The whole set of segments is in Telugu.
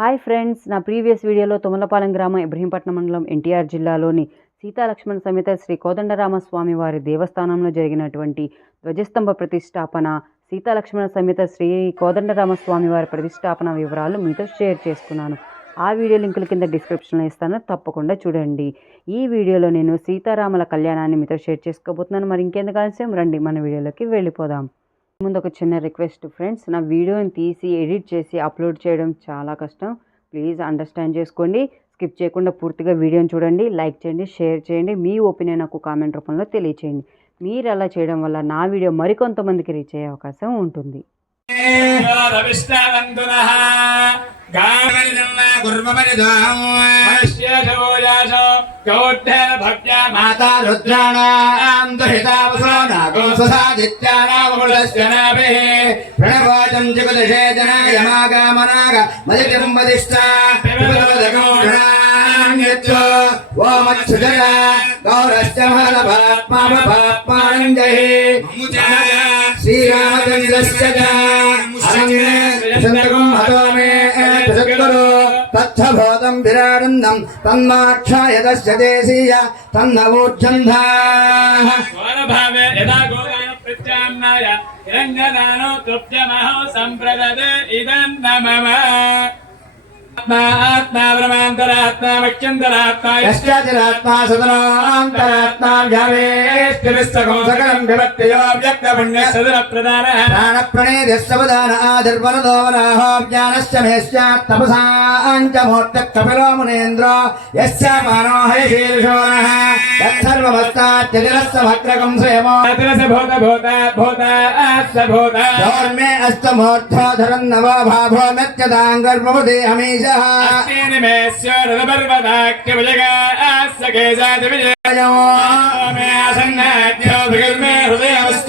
హాయ్ ఫ్రెండ్స్, నా ప్రీవియస్ వీడియోలో తుమ్మలపాలెం గ్రామం ఇబ్రహీంపట్నం మండలం ఎన్టీఆర్ జిల్లాలోని సీతాలక్ష్మణ సమేత శ్రీ కోదండరామస్వామి వారి దేవస్థానంలో జరిగినటువంటి ధ్వజస్తంభ ప్రతిష్టాపన, సీతాలక్ష్మణ సమేత శ్రీ కోదండరామస్వామి వారి ప్రతిష్టాపన వివరాలు మీతో షేర్ చేసుకున్నాను. ఆ వీడియో లింకుల కింద డిస్క్రిప్షన్లో ఇస్తాను, తప్పకుండా చూడండి. ఈ వీడియోలో నేను సీతారాముల కళ్యాణాన్ని మీతో షేర్ చేసుకోబోతున్నాను. మరి ఇంకెందుకు ఆలస్యం, రండి మన వీడియోలోకి వెళ్ళిపోదాం. ముందు ఒక చిన్న రిక్వెస్ట్ ఫ్రెండ్స్, నా వీడియోని తీసి ఎడిట్ చేసి అప్లోడ్ చేయడం చాలా కష్టం. ప్లీజ్ అండర్స్టాండ్ చేసుకోండి. స్కిప్ చేయకుండా పూర్తిగా వీడియోని చూడండి, లైక్ చేయండి, షేర్ చేయండి. మీ ఒపీనియన్ నాకు కామెంట్ రూపంలో తెలియచేయండి. మీరు అలా చేయడం వల్ల నా వీడియో మరికొంతమందికి రీచ్ అయ్యే అవకాశం ఉంటుంది. माता रुद्राणां दुहितावसो नागो सुसादित्यानामृतस्य नाभिः प्रणवाचं जगदशे जनायमागामनाग मदितिं वदिष्ठा पिबलवदगोषणान्यच्च ओमच्छुजया गौरश्च महलभात्मावभात्मानञ्जहि श्रीरामचन्द्रस्य चन्द्रगं हतो मे सद्गुरो तत्थभूतं विराडन्दं तन्माक्षाय तस्य देशीय तन्नवोच्छन्धाः स्वरभावे यदा गोदान प्रत्याम्नाय हिरण्यदानो तृप्यमहो सम्प्रदते इदं नमः आत्मा ब्रह्मान्तरात्मा वक्ष्यन्तरात्मा यश्चाचरात्मा सदनान्तरात्मा व्यावेष्टिविस्तकं सकलं विभक्तयो व्यक्तपुण्यसदनप्रदानः प्राणप्रणेत्यस्तवदान आदिर्वरदोवराहो ज्ञानश्च मेस्यात् तपसाञ्च मोक्तकपिलो मुनीन्द्रो यस्यापानो हयशीर्षोणः तत्सर्वमस्ताच्चतिरस्समग्रकं स्वयमो भूता धर्मे अस्तमूर्ध्वधरन्नवो भाभो मेत्यदाङ्गर्भवति हमीश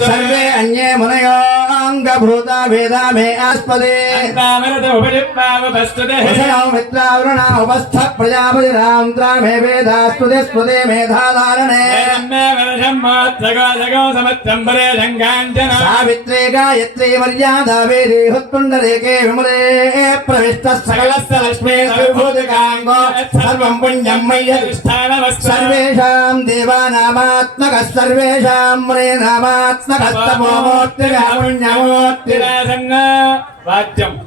सर्वे अन्ये मुनयो अंगभूता भेदा मे आस्पदे मित्रावृणा उपस्थ प्रजापतिरान्त्रा मे वेदास्पदे स्पदे मेधाधारणे सावित्रे गायत्री मर्यादा वेदे हुत्कुण्डलेके विमले प्रविष्टः सकलस्य लक्ष्मी सर्वभूतिकाङ्गो सर्वं पुण्यं मय्यधिष्ठानमस्तु सर्वेषां देवानामात्मकः सर्वेषां मुनीनामात्मकः तपोमूर्तिः पुण्यमूर्तिः वाद्यम्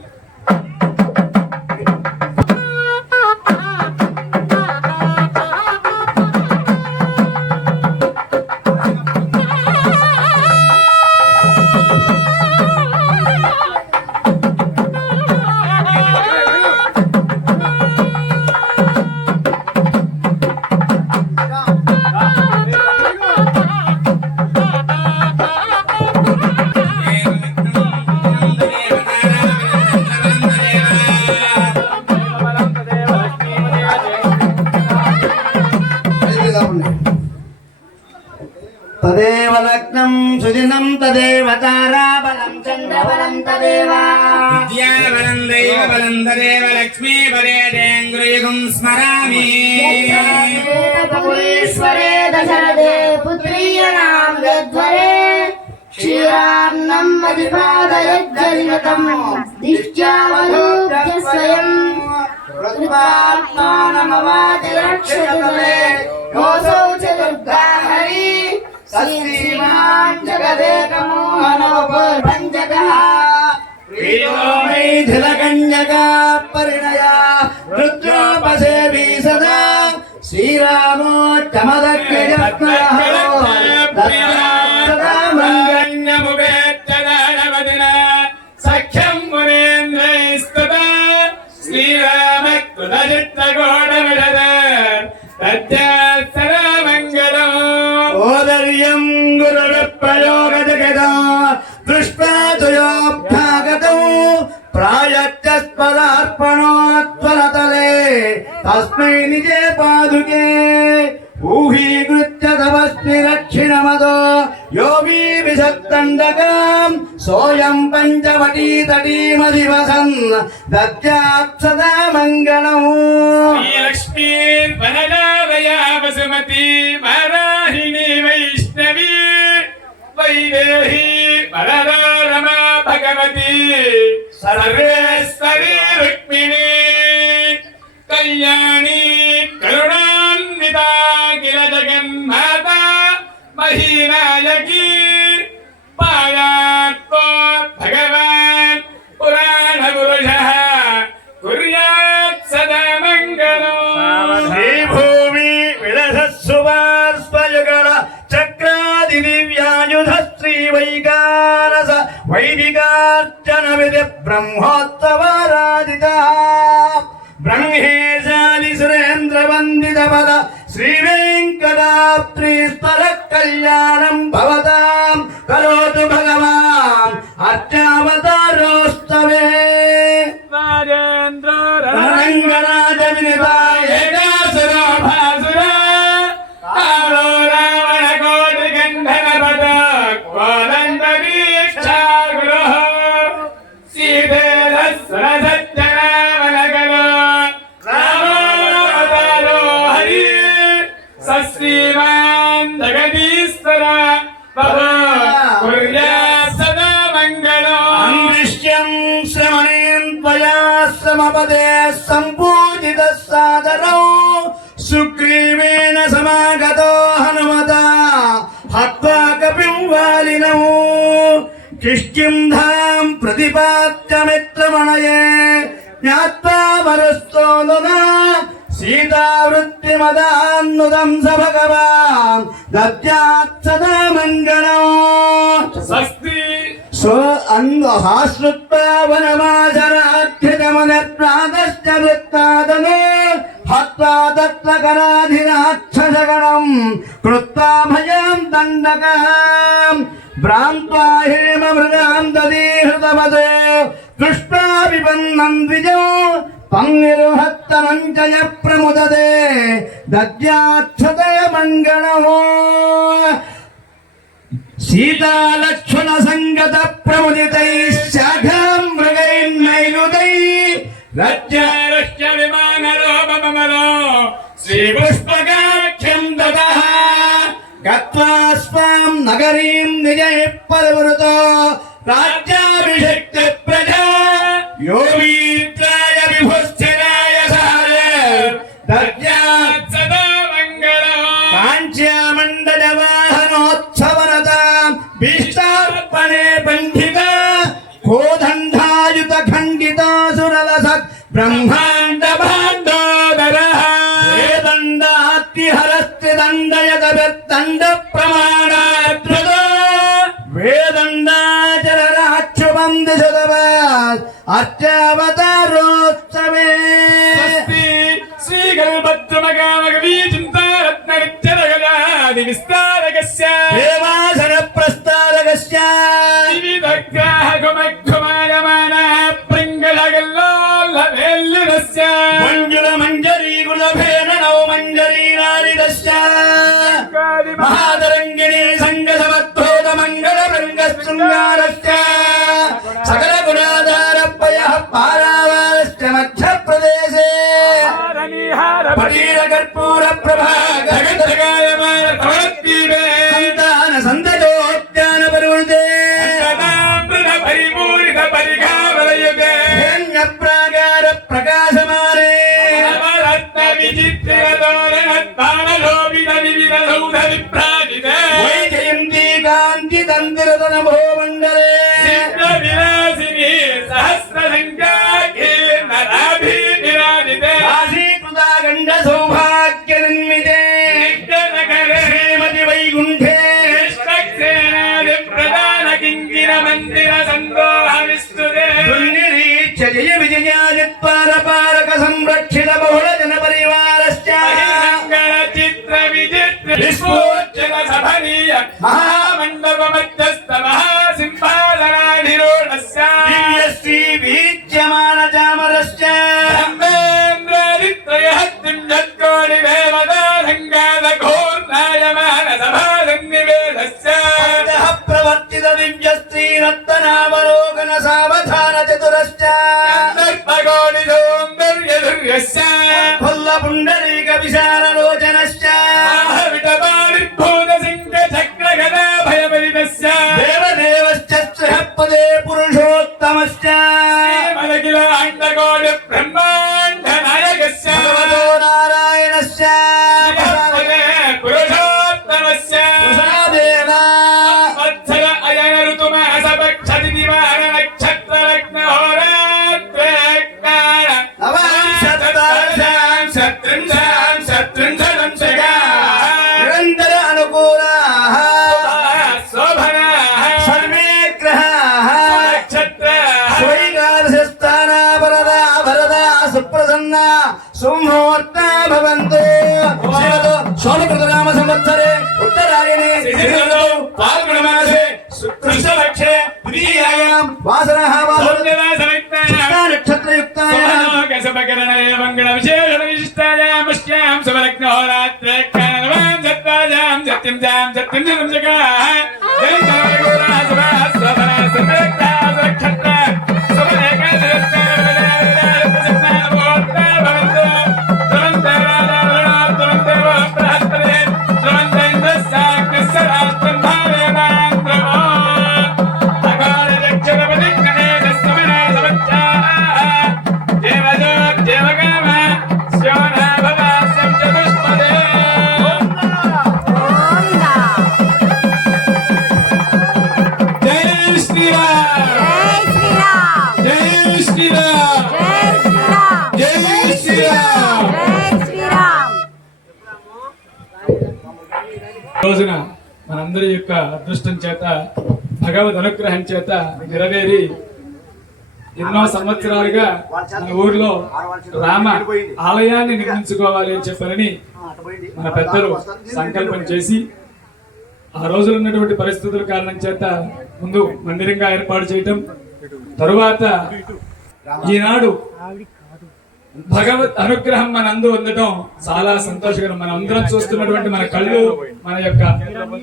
तदेव लग्नं सुदिनं तदेव ताराबलं चन्द्रबलं तदेव विद्याबलं दैवबलं तदेव लक्ष्मीपदेङ्गुयुगं स्मरामि पुरीश्वरे दशरथे पुत्रीयणां यध्वरे श्रीराम्नं मदिपादयज्जनिगतं दिष्ट्यावलोक्य स्वयं कृतात्मानमवादि रक्षतले योऽसौ च दुर्गा हरि श्रीमान् जगदेकमोहनोपभञ्जकः प्रियो मैथिलकन्यका परिणया रुद्रोपसेवी सदा श्रीरामो चमदग्निजत्नयः सदा मङ्गलमुपेत्यदानवदिना सख्यं मुनीन्द्रैस्तदा श्रीरामकृतचित्तगोणविशद तद्यात्सदा मङ्गलम् ओदर्यं गुरुप्रयोगजगदा दृष्ट्वा तुयोऽभ्यागतौ प्रायच्चस्पदार्पणोत्तरतले तस्मै निजे पादुके ऊहीकृत्य तपस्ति दक्षिणमदो योगी विशक्तण्डकाम् सोऽयं पञ्चवटी तटीमधिवसन् दद्यात् सदा मङ्गलम् श्रीलक्ष्मीर्वनजालया वसुमती वाराहिणी वैष्णवी वैदेही वरदा रमा भगवती सर्वेश्वरी रुक्मिणी ब्रह्मोत्सवाराधितः ब्रह्मेशादि सुरेन्द्र वंदित पद श्री वेंकटाद्रिस्तर कल्याणं भवतां करोतु भगवान् अर्चावतारोस्तवे राजेन्द्र रंगराज विनिताय एकासुरो भासुरा आलो रावण कोटि गंधन पद कोलंद वीक्षा गुरुः सीते दस्र सज्जनामन कलो रामावतारो हरि सश्रीमान् जगदीश्वर बहु कुर्यात् सदा मङ्गलम् अन्दृश्यं श्रवणेन त्वया समपदे सम्पूजितः सादरौ सुग्रीवेण समागतो हनुमता हत्वा कपिं वालिनौ किष्किन्धां प्रतिपाद्य मित्रमणये ज्ञात्वा वरस्तोदना सीतावृत्तिमदान्नुदं स भगवान् दद्यात् सदा मङ्गलम् स्वस्ति स्व अन्वहाश्रुत्वा वनमाचराख्यगमनप्रातश्च वृत्तादनो हत्वा तत्र कराधिराक्षसगणम् कृत्वा भयां दण्डकम् भ्रान्त्वा हेममृगां ददीहृतवदो दृष्ट्वा विपन्नं द्विजो पंगिरुहत्तनं च य प्रमुदते दद्याच्छते मङ्गलम् सीता लक्ष्मण संगत प्रमुदितैः शाखां मृगैर्नैरुतैः रज्य विमानरोपमलो श्रीपुष्पकाख्यं ददः गत्वा स्वां नगरीं निजैः परिवृतो राज्याभिषिक्त प्रजा यो वीत्राय विभुश्चिराय सारे दद्यात् सदा मङ्गलम् काञ्च्यामण्डलवाहनोत्सवरतां भीष्टार्पणे बन्धिता कोदण्डायुत खण्डितासुरलसत् ब्रह्माण्ड भाण्डोदरः वेदण्डात्तिहरस्ति दण्डयत दण्ड प्रमाणाद्रुतो वेदण्डाचरराक्षुबन्दिशतवात् अर्चावतारोत्सवे श्रीगल्भद्रमगामगवीचिन्तारत्ननित्यरगजादिविस्तारकस्य देवासर प्रस्तारकस्य विविधग्राहकुमग्धमायमानः पृङ्गलगल्लोलवेल्लिनस्य मञ्जुल मञ्जरी कुलभेरणौ मञ्जरी नारिदस्य महातरङ्गिणी सङ्गसमद्धोद मङ्गल भृङ्गशृङ्गारस्य सकल गुणाधारपयः पारावारस्य मध्यप्रदेशे पटीर कर्पूर प्रभा गगनगायमान भवद्दीपे संतान सन्दजोद्यान परिवृते परिपूरित परिघावलयुगे हिरण्यप्राकार प्रकाशमाने नवरत्न विचित्रितोरणत्पानलोभित विविधसौध विभ्राजिते वैजयन्ती कान्ति तन्दिरतन भोमण्डले विलासिनी सहस्रसङ्ख्याख्ये नराभिनिराजिते काशीकृता गण्ड सौभाग्यनिर्मिते श्रीमति वैकुण्ठे किङ्किरमन्दिर सन्दोहविस्तुते दुर्निरीच्य जय विजयादित्पारपारक संरक्षित बहुल जन परिवारश्च चित्रविचित्र विस्फोर्जन सभनीय महामण्डपमध्यस्थ महासिंहासनाधिरोढस्य दिव्यश्री वीज्यमान चामरश्च ब्रह्मेन्द्रादित्रयः त्रिंशत्कोटिदेवता सङ्गातघोर्नायमान सभासन्निवेशस्य अन्तः प्रवर्तित दिव्यश्री रत्नावलोकन सावधान चतुरश्च सर्पकोटि सौन्दर्यधुर्यस्य फुल्ल पुण्डरीक विशाललोचनश्च विटपाणिर्भूत सिंह चक्रगदा भयपरितस्य देवदेवश्च सृहपदे पुरुषोत्तमश्च मलकिल अण्डकोटि ब्रह्माण्ड नायकस्य भगवतो नारायणस्य पुरुषोत्तमस्य प्रसादेन वत्सल अयन ऋतुमास पक्षति दिवान नक्षत्र लग्न होरात्रेक्तान शत्रुंशतं निरन्तर अनुकूलाः शोभनाः सर्वे ग्रहाः नक्षत्राः स्वयं సుప్రసన్న సుముహూర్త భవంతు శ్రీమతో శోభకృతనామ సంవత్సరే ఉత్తరాయణే శిశిరలో పాల్గొన మాసే కృష్ణపక్షే ద్వితీయాయాం వాసనః సౌమ్యవాసవిత్తాయాం నక్షత్రయుక్తాయాం కేశవకరణే మంగళ విశేషణ విశిష్టాయాం పుష్ట్యాం సువలగ్నహోరాత్రే కానవాం సత్తాయాం సత్యం జాం సత్యం జగం రోజున మనందరి యొక్క అదృష్టం చేత భగవద్ అనుగ్రహం చేత నెరవేరి ఎన్నో సంవత్సరాలుగా మన ఊరిలో రామ ఆలయాన్ని నిర్మించుకోవాలి అని చెప్పారని మన పెద్దలు సంకల్పం చేసి ఆ రోజులు ఉన్నటువంటి పరిస్థితుల కారణం చేత ముందు మందిరంగా ఏర్పాటు చేయటం, తరువాత ఈనాడు భగవత్ అనుగ్రహం మనందు ఉండటం చాలా సంతోషకరం. మనం అందరం చూస్తున్నటువంటి మన కళ్ళు, మన యొక్క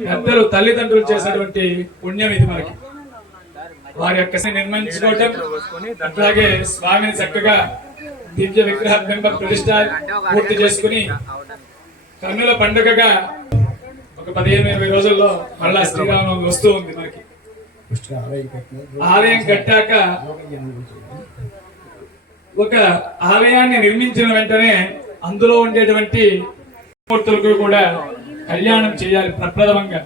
పెద్దలు తల్లిదండ్రులు చేసినటువంటి పుణ్యం ఇది. మనకి వారి యొక్క నిర్మించుకోవటం, అట్లాగే స్వామిని చక్కగా దివ్య విగ్రహ బింబ ప్రతిష్ట పూర్తి చేసుకుని కన్నుల పండుగగా ఒక 15-20 రోజుల్లో మళ్ళా శ్రీరామనవమి వస్తూ ఉంది. మనకి ఆలయం కట్టాక ఒక ఆలయాన్ని నిర్మించిన వెంటనే అందులో ఉండేటువంటి మూర్తులకు కూడా కళ్యాణం చేయాలి ప్రప్రథమంగా.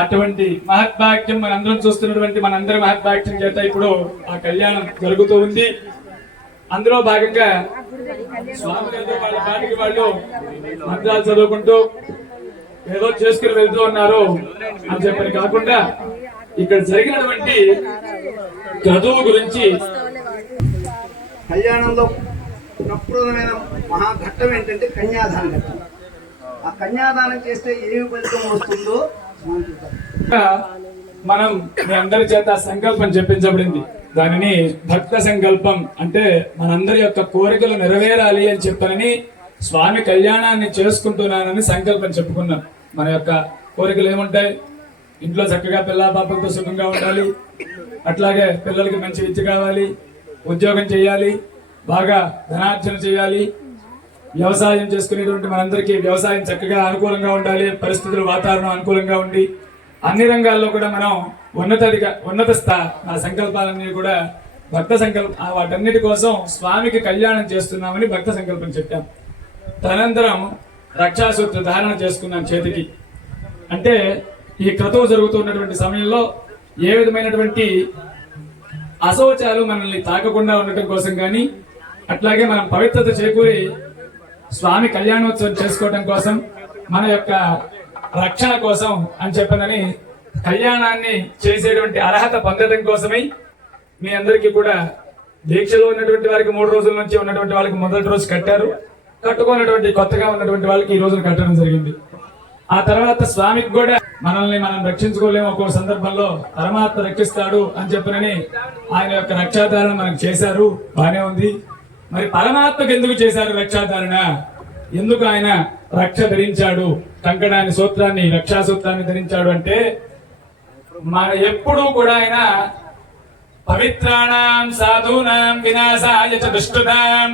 అటువంటి మహద్భాగ్యం మనందరం చూస్తున్నటువంటి మనందరి మహద్భాగ్యం చేత ఇప్పుడు ఆ కళ్యాణం జరుగుతూ ఉంది. అందులో భాగంగా స్వామి వాళ్ళ పాటికి వాళ్ళు మంత్రాలు చదువుకుంటూ ఏదో చేసుకుని వెళ్తూ ఉన్నారు అని చెప్పని కాకుండా ఇక్కడ జరిగినటువంటి చదువు గురించి కళ్యాణంలో ప్రప్రదమైన మహాఘట్టం ఏంటంటే కన్యాదానం ఘట్టం. ఆ కన్యాదానం చేస్తే ఏమి ఫలితం వస్తుందో మనం మీ అందరి చేత సంకల్పం చెప్పించబడింది. దానిని భక్త సంకల్పం అంటే మనందరి యొక్క కోరికలు నెరవేరాలి అని చెప్పని స్వామి కళ్యాణాన్ని చేసుకుంటున్నానని సంకల్పం చెప్పుకున్నాం. మన యొక్క కోరికలు ఏముంటాయి? ఇంట్లో చక్కగా పిల్ల పాపలతో సుఖంగా ఉండాలి, అట్లాగే పిల్లలకి మంచి విద్య కావాలి, ఉద్యోగం చేయాలి, బాగా ధనార్జన చేయాలి, వ్యవసాయం చేసుకునేటువంటి మనందరికీ వ్యవసాయం చక్కగా అనుకూలంగా ఉండాలి, పరిస్థితులు వాతావరణం అనుకూలంగా ఉండి అన్ని రంగాల్లో కూడా మనం ఉన్నత నా సంకల్పాలన్నీ కూడా భక్త సంకల్పం, వాటన్నిటి కోసం స్వామికి కళ్యాణం చేస్తున్నామని భక్త సంకల్పం చెప్పాం. తదనంతరం రక్షాసూత్ర ధారణ చేసుకున్నాం చేతికి. అంటే ఈ క్రతువు జరుగుతున్నటువంటి సమయంలో ఏ విధమైనటువంటి అశౌచాలు మనల్ని తాకకుండా ఉండటం కోసం కానీ, అట్లాగే మనం పవిత్రత చేకూరి స్వామి కళ్యాణోత్సవం చేసుకోవడం కోసం, మన యొక్క రక్షణ కోసం అని చెప్పనని కళ్యాణాన్ని చేసేటువంటి అర్హత పొందడం కోసమై మీ అందరికీ కూడా దీక్షలో ఉన్నటువంటి వారికి 3 రోజుల నుంచి ఉన్నటువంటి వాళ్ళకి మొదటి రోజు కట్టారు, కట్టుకున్నటువంటి కొత్తగా ఉన్నటువంటి వాళ్ళకి ఈ రోజున కట్టడం జరిగింది. ఆ తర్వాత స్వామికి కూడా మనల్ని మనం రక్షించుకోలేము, ఒక్కొక్క సందర్భంలో పరమాత్మ రక్షిస్తాడు అని చెప్పనని ఆయన యొక్క రక్షాధారణ మనకు చేశారు, బానే ఉంది. మరి పరమాత్మకు ఎందుకు చేశారు రక్షాధారణ? ఎందుకు ఆయన రక్ష ధరించాడు, కంకణాన్ని సూత్రాన్ని రక్షా సూత్రాన్ని ధరించాడు అంటే మన ఎప్పుడూ కూడా ఆయన పవిత్రాణం సాధూనాం వినాశాయ చ దుష్కృతాం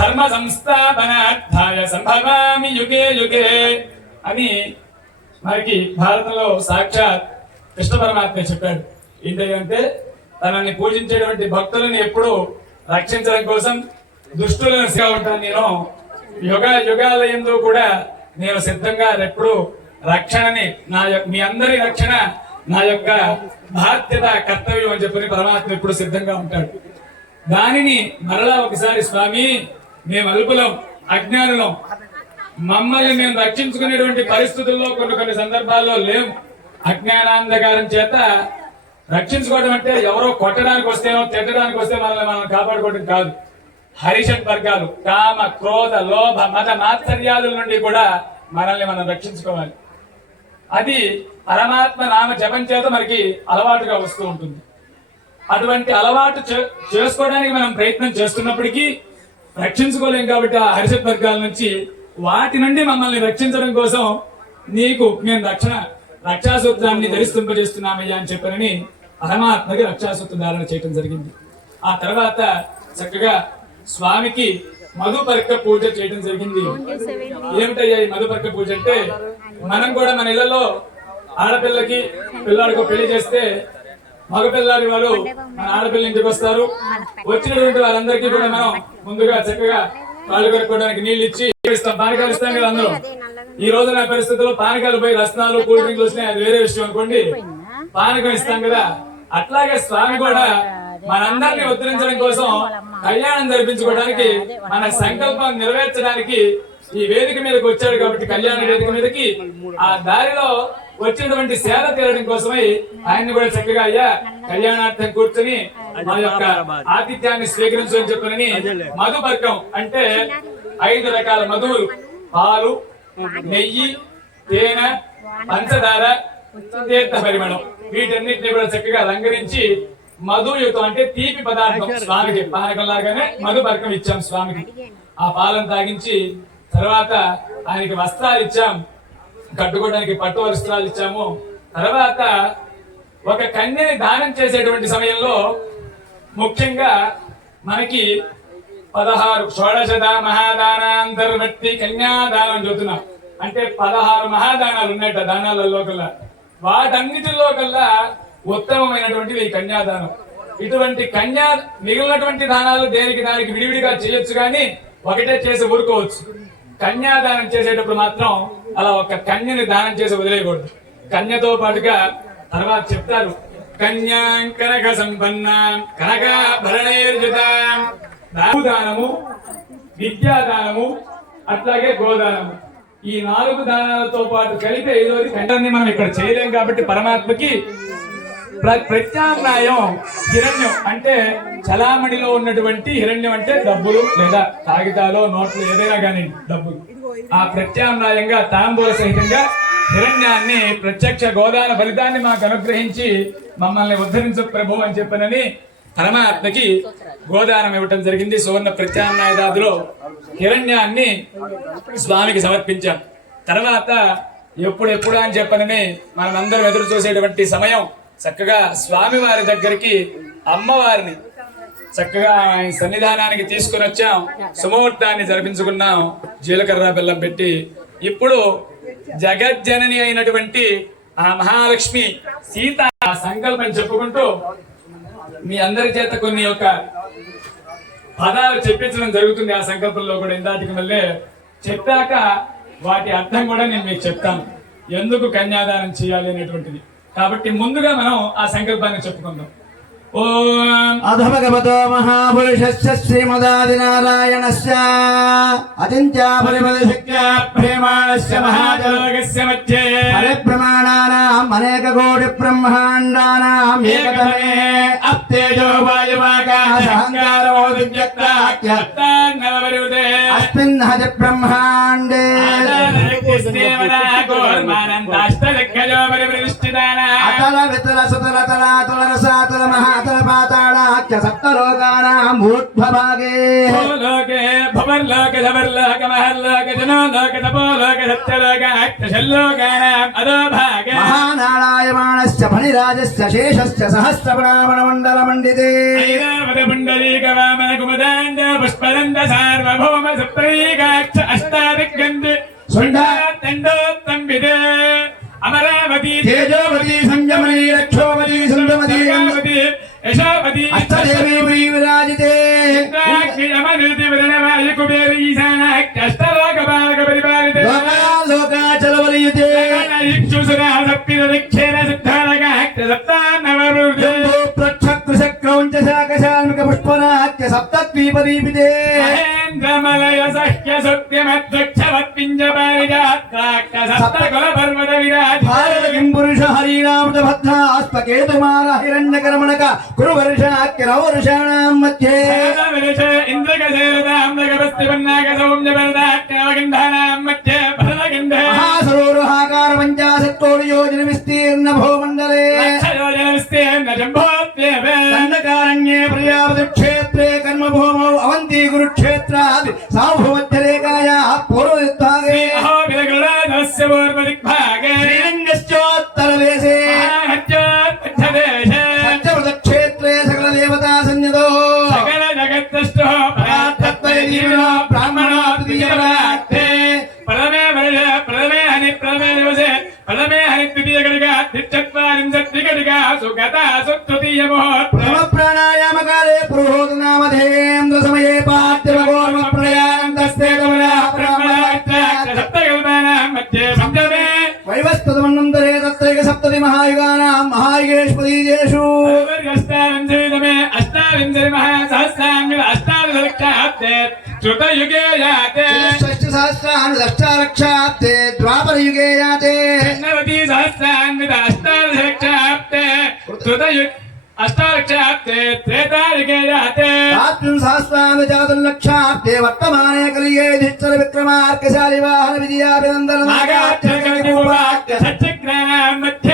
ధర్మ సంస్థాపనార్థాయ సంభవామి యుగే యుగే అని మనకి భారతంలో సాక్షాత్ కృష్ణ పరమాత్మ చెప్పాడు. ఏంటంటే తనని పూజించేటువంటి భక్తులను ఎప్పుడు రక్షించడం కోసం దుష్టులను ఉంటాను నేను, యుగాల యందు కూడా నేను సిద్ధంగా ఎప్పుడు రక్షణని మీ అందరి రక్షణ నా యొక్క బాధ్యత కర్తవ్యం అని చెప్పని పరమాత్మ ఎప్పుడు సిద్ధంగా ఉంటాడు. దానిని మరలా ఒకసారి స్వామి మేము అల్పులం, అజ్ఞానులం, మమ్మల్ని మేము రక్షించుకునేటువంటి పరిస్థితుల్లో కొన్ని సందర్భాల్లో లేము, అజ్ఞానాంధకారం చేత రక్షించుకోవడం అంటే ఎవరో కొట్టడానికి వస్తేనో తిట్టడానికి వస్తే మనల్ని కాపాడుకోవడం కాదు. హరిషడ్ వర్గాలు కామ క్రోధ లోభ మద మాత్సర్యాదుల నుండి కూడా మనల్ని మనం రక్షించుకోవాలి. అది పరమాత్మ నామ జపం చేత మనకి అలవాటుగా వస్తూ ఉంటుంది. అటువంటి అలవాటు చేసుకోవడానికి మనం ప్రయత్నం చేస్తున్నప్పటికీ రక్షించుకోలేం. కాబట్టి ఆ హరిషడ్ వర్గాల నుంచి వాటి నుండి మమ్మల్ని రక్షించడం కోసం నీకు మేము రక్షాసూత్రాన్ని ధరిస్తుంపజేస్తున్నామయ్యా అని చెప్పనని పరమాత్మకి రక్షాసూత్ర ధారణ చేయడం జరిగింది. ఆ తర్వాత చక్కగా స్వామికి మధుపర్క పూజ చేయడం జరిగింది. ఏమిటయ్యా ఈ మధుపర్క పూజ అంటే, మనం కూడా మన ఇళ్లలో ఆడపిల్లకి పిల్లాడికి పెళ్లి చేస్తే మగపిల్లాడి వారు మన ఆడపిల్ల ఇంటికి వస్తారు. వచ్చినటువంటి వాళ్ళందరికీ కూడా మనం ముందుగా చక్కగా కాళ్ళు కడుక్కోవడానికి నీళ్ళు ఇచ్చి ఇస్తాం, పానకాలు ఇస్తాం కదా. అందరూ ఈ రోజు నా పరిస్థితుల్లో పానకాలు పోయి రసనాలు కూల్ డ్రింక్లు వస్తున్నాయి, అది వేరే విషయం అనుకోండి, పానకం ఇస్తాం కదా. అట్లాగే స్వామి కూడా మనందరినీ ఉద్ధరించడం కోసం కళ్యాణం జరిపించుకోవడానికి మన సంకల్పం నెరవేర్చడానికి ఈ వేదిక మీదకి వచ్చాడు. కాబట్టి కళ్యాణ వేదిక మీదకి ఆ దారిలో వచ్చినటువంటి సేద తీరడం కోసమై ఆయన్ని కూడా చక్కగా అయ్యా కళ్యాణార్థం కూర్చొని మన యొక్క ఆతిథ్యాన్ని స్వీకరించని చెప్పనని మధుపర్కం అంటే 5 రకాల మధువులు, పాలు, నెయ్యి, తేనె, పంచదార, తీర్థ పరిమళం, వీటన్నిటిని కూడా చక్కగా అలంకరించి మధుయుతం అంటే తీపి పదార్థం స్వామికి పానకం లాగానే మధుపర్కం ఇచ్చాం స్వామికి. ఆ పాలను తాగించి తర్వాత ఆయనకి వస్త్రాలు ఇచ్చాం, కట్టుకోవడానికి పట్టు వస్త్రాలు ఇచ్చాము. తర్వాత ఒక కన్యని దానం చేసేటువంటి సమయంలో ముఖ్యంగా మనకి 16 షోడశద మహాదానాంతర్వర్తి కన్యాదానం చూస్తున్నాం. అంటే 16 మహాదానాలు ఉన్నాయట దానాలలో కల్లా. వాటన్నిటిలో కల్లా ఉత్తమమైనటువంటిది ఈ కన్యాదానం. ఇటువంటి మిగిలినటువంటి దానాలు దేనికి దానికి విడివిడిగా చేయొచ్చు, కానీ ఒకటే చేసి ఊరుకోవచ్చు. కన్యాదానం చేసేటప్పుడు మాత్రం అలా ఒక కన్యని దానం చేసి వదిలేయకూడదు. కన్యతో పాటుగా తర్వాత చెప్తారు, కన్యాం కనక సంపన్నాం కనకాభరణైర్యుతాం. దానము, విద్యాదానము, అట్లాగే గోదానము, ఈ 4 దానాలతో పాటు కలిపి 5వది కన్యాన్ని మనం ఇక్కడ చేయలేం. కాబట్టి పరమాత్మకి ప్రత్యామ్నాయం హిరణ్యం అంటే చలామణిలో ఉన్నటువంటి హిరణ్యం అంటే డబ్బులు లేదా కాగితాలు నోట్లు ఏదైనా కానీ డబ్బులు. ఆ ప్రత్యామ్నాయంగా తాంబూల సహితంగా హిరణ్యాన్ని ప్రత్యక్ష గోదాన ఫలితాన్ని మాకు అనుగ్రహించి మమ్మల్ని ఉద్ధరించు ప్రభు అని చెప్పనని పరమాత్మకి గోదానం ఇవ్వటం జరిగింది. సువర్ణ ప్రత్యామ్నాయదాదులో హిరణ్యాన్ని స్వామికి సమర్పించాం. తర్వాత ఎప్పుడు అని చెప్పనని మనమందరం ఎదురు చూసేటువంటి సమయం చక్కగా స్వామి వారి దగ్గరికి అమ్మవారిని చక్కగా ఆయన సన్నిధానానికి తీసుకుని వచ్చాం. సుముహూర్తాన్ని జరిపించుకున్నాం జీలకర్ర బెల్లం పెట్టి. ఇప్పుడు జగజ్జనని అయినటువంటి ఆ మహాలక్ష్మి సీత సంకల్పం చెప్పుకుంటూ మీ అందరి చేత కొన్ని యొక్క పదాలు చెప్పించడం జరుగుతుంది. ఆ సంకల్పంలో కూడా ఇందాటికి మళ్ళీ చెప్పాక వాటి అర్థం కూడా నేను మీకు చెప్తాను, ఎందుకు కన్యాదానం చేయాలి అనేటువంటిది. కాబట్టి ముందుగా మనం ఆ సంకల్పాన్ని చెప్పుకుందాం. ఓం అధమగమతో మహాపురుషస్య శ్రీమదాదినారాయణస్య అచింత్య పరిమళశక్త్య ప్రేమాణస్య మహాజలోకస్య మధ్యే పరిప్రమాణానాం అనేక కోటి బ్రహ్మాండానాం ఏకతమే అప్తేజో వాయువాకాశహంకారో దివ్యక్తాఖ్యాత్తాన్నవరుదే అస్మిన్ హజ బ్రహ్మాండే అతల వితల సుతల తలాతుల రసాతుల మహాతల పాతాళాఖ్య సప్తలోకానాం ఊర్ధ్వభాగే లోకే భవర్లోక ధవర్లోక మహర్లోక జనోలోక తపోలోక సప్తలోకాఖ్యశల్లోకానాం అధోభాగే మహానారాయమాణస్య ఫణిరాజస్య శేషస్య సహస్రపురామణమండలమండితే ఐరావత పుండరీక వామన కుముదాండ పుష్పదండ సార్వభౌమ సుప్రీకాక్ష అష్టాదిగ్గంధి శుంఠాతండోత్తంబిదే అమరావతి తేజోవతి సంయమనీ లక్షోవతి సుందమతి యశోవతి అష్టదేవీ విరాజితే లోకాచలవలయుతే ప్రక్షక్రౌంచ శాఖశాల్మిక పుష్పనాఖ్య సప్తద్వీపదీపితే హిమేంద్రమలయ సహ్య సత్యమధ్వక్షవత్పింజపారిజాత్రాక్షసప్తకుల విరాజ పురుష హరిణామృత భద్రాస్పకేతుమార హిరణ్యకరమణక కురు వర్షాఖ్యరౌరుషాణాం మధ్యే మహాసరోరుహాకార పంచాశత్కోటి యోజన విస్తీర్ణ భూమండలే దండకారణ్యే ప్రజాపతి క్షేత్రే కర్మభూమౌ అవంతి కురుక్షేత్రాది సార్వభౌమధ్యరేఖాయాః పూర్వదిగ్భాగే శ్రీరంగశ్చోత్తరదేశే పంచవృతక్షేత్రే సకల దేవతా సన్నిధో బ్రాహ్మణో ద్వితీయపరార్థే ప్రథమ ప్రాణాయామకాలే పురోహోతనామధేంద్ర సమయే పార్థివగోర్మ ప్రయాణంతస్తే వైవస్పదమన్నంతరే తత్రైక సప్తతి మహాయుగానాం మహాయుగేష్పదీజేషు శ్రుతయుగే యాతే షష్ఠసహస్రాన్ని లక్షాలక్షాప్తే ద్వాపరయుగే యాతే అష్టాదశలక్షాప్తే అష్టాదశలక్షాప్తే త్రేతాయుగే యాతే సహస్రాన్ని జాతుర్లక్షాప్తే వర్తమానే కలిగే ధిచ్చర విక్రమార్కశాలి వాహన విజయాభినందన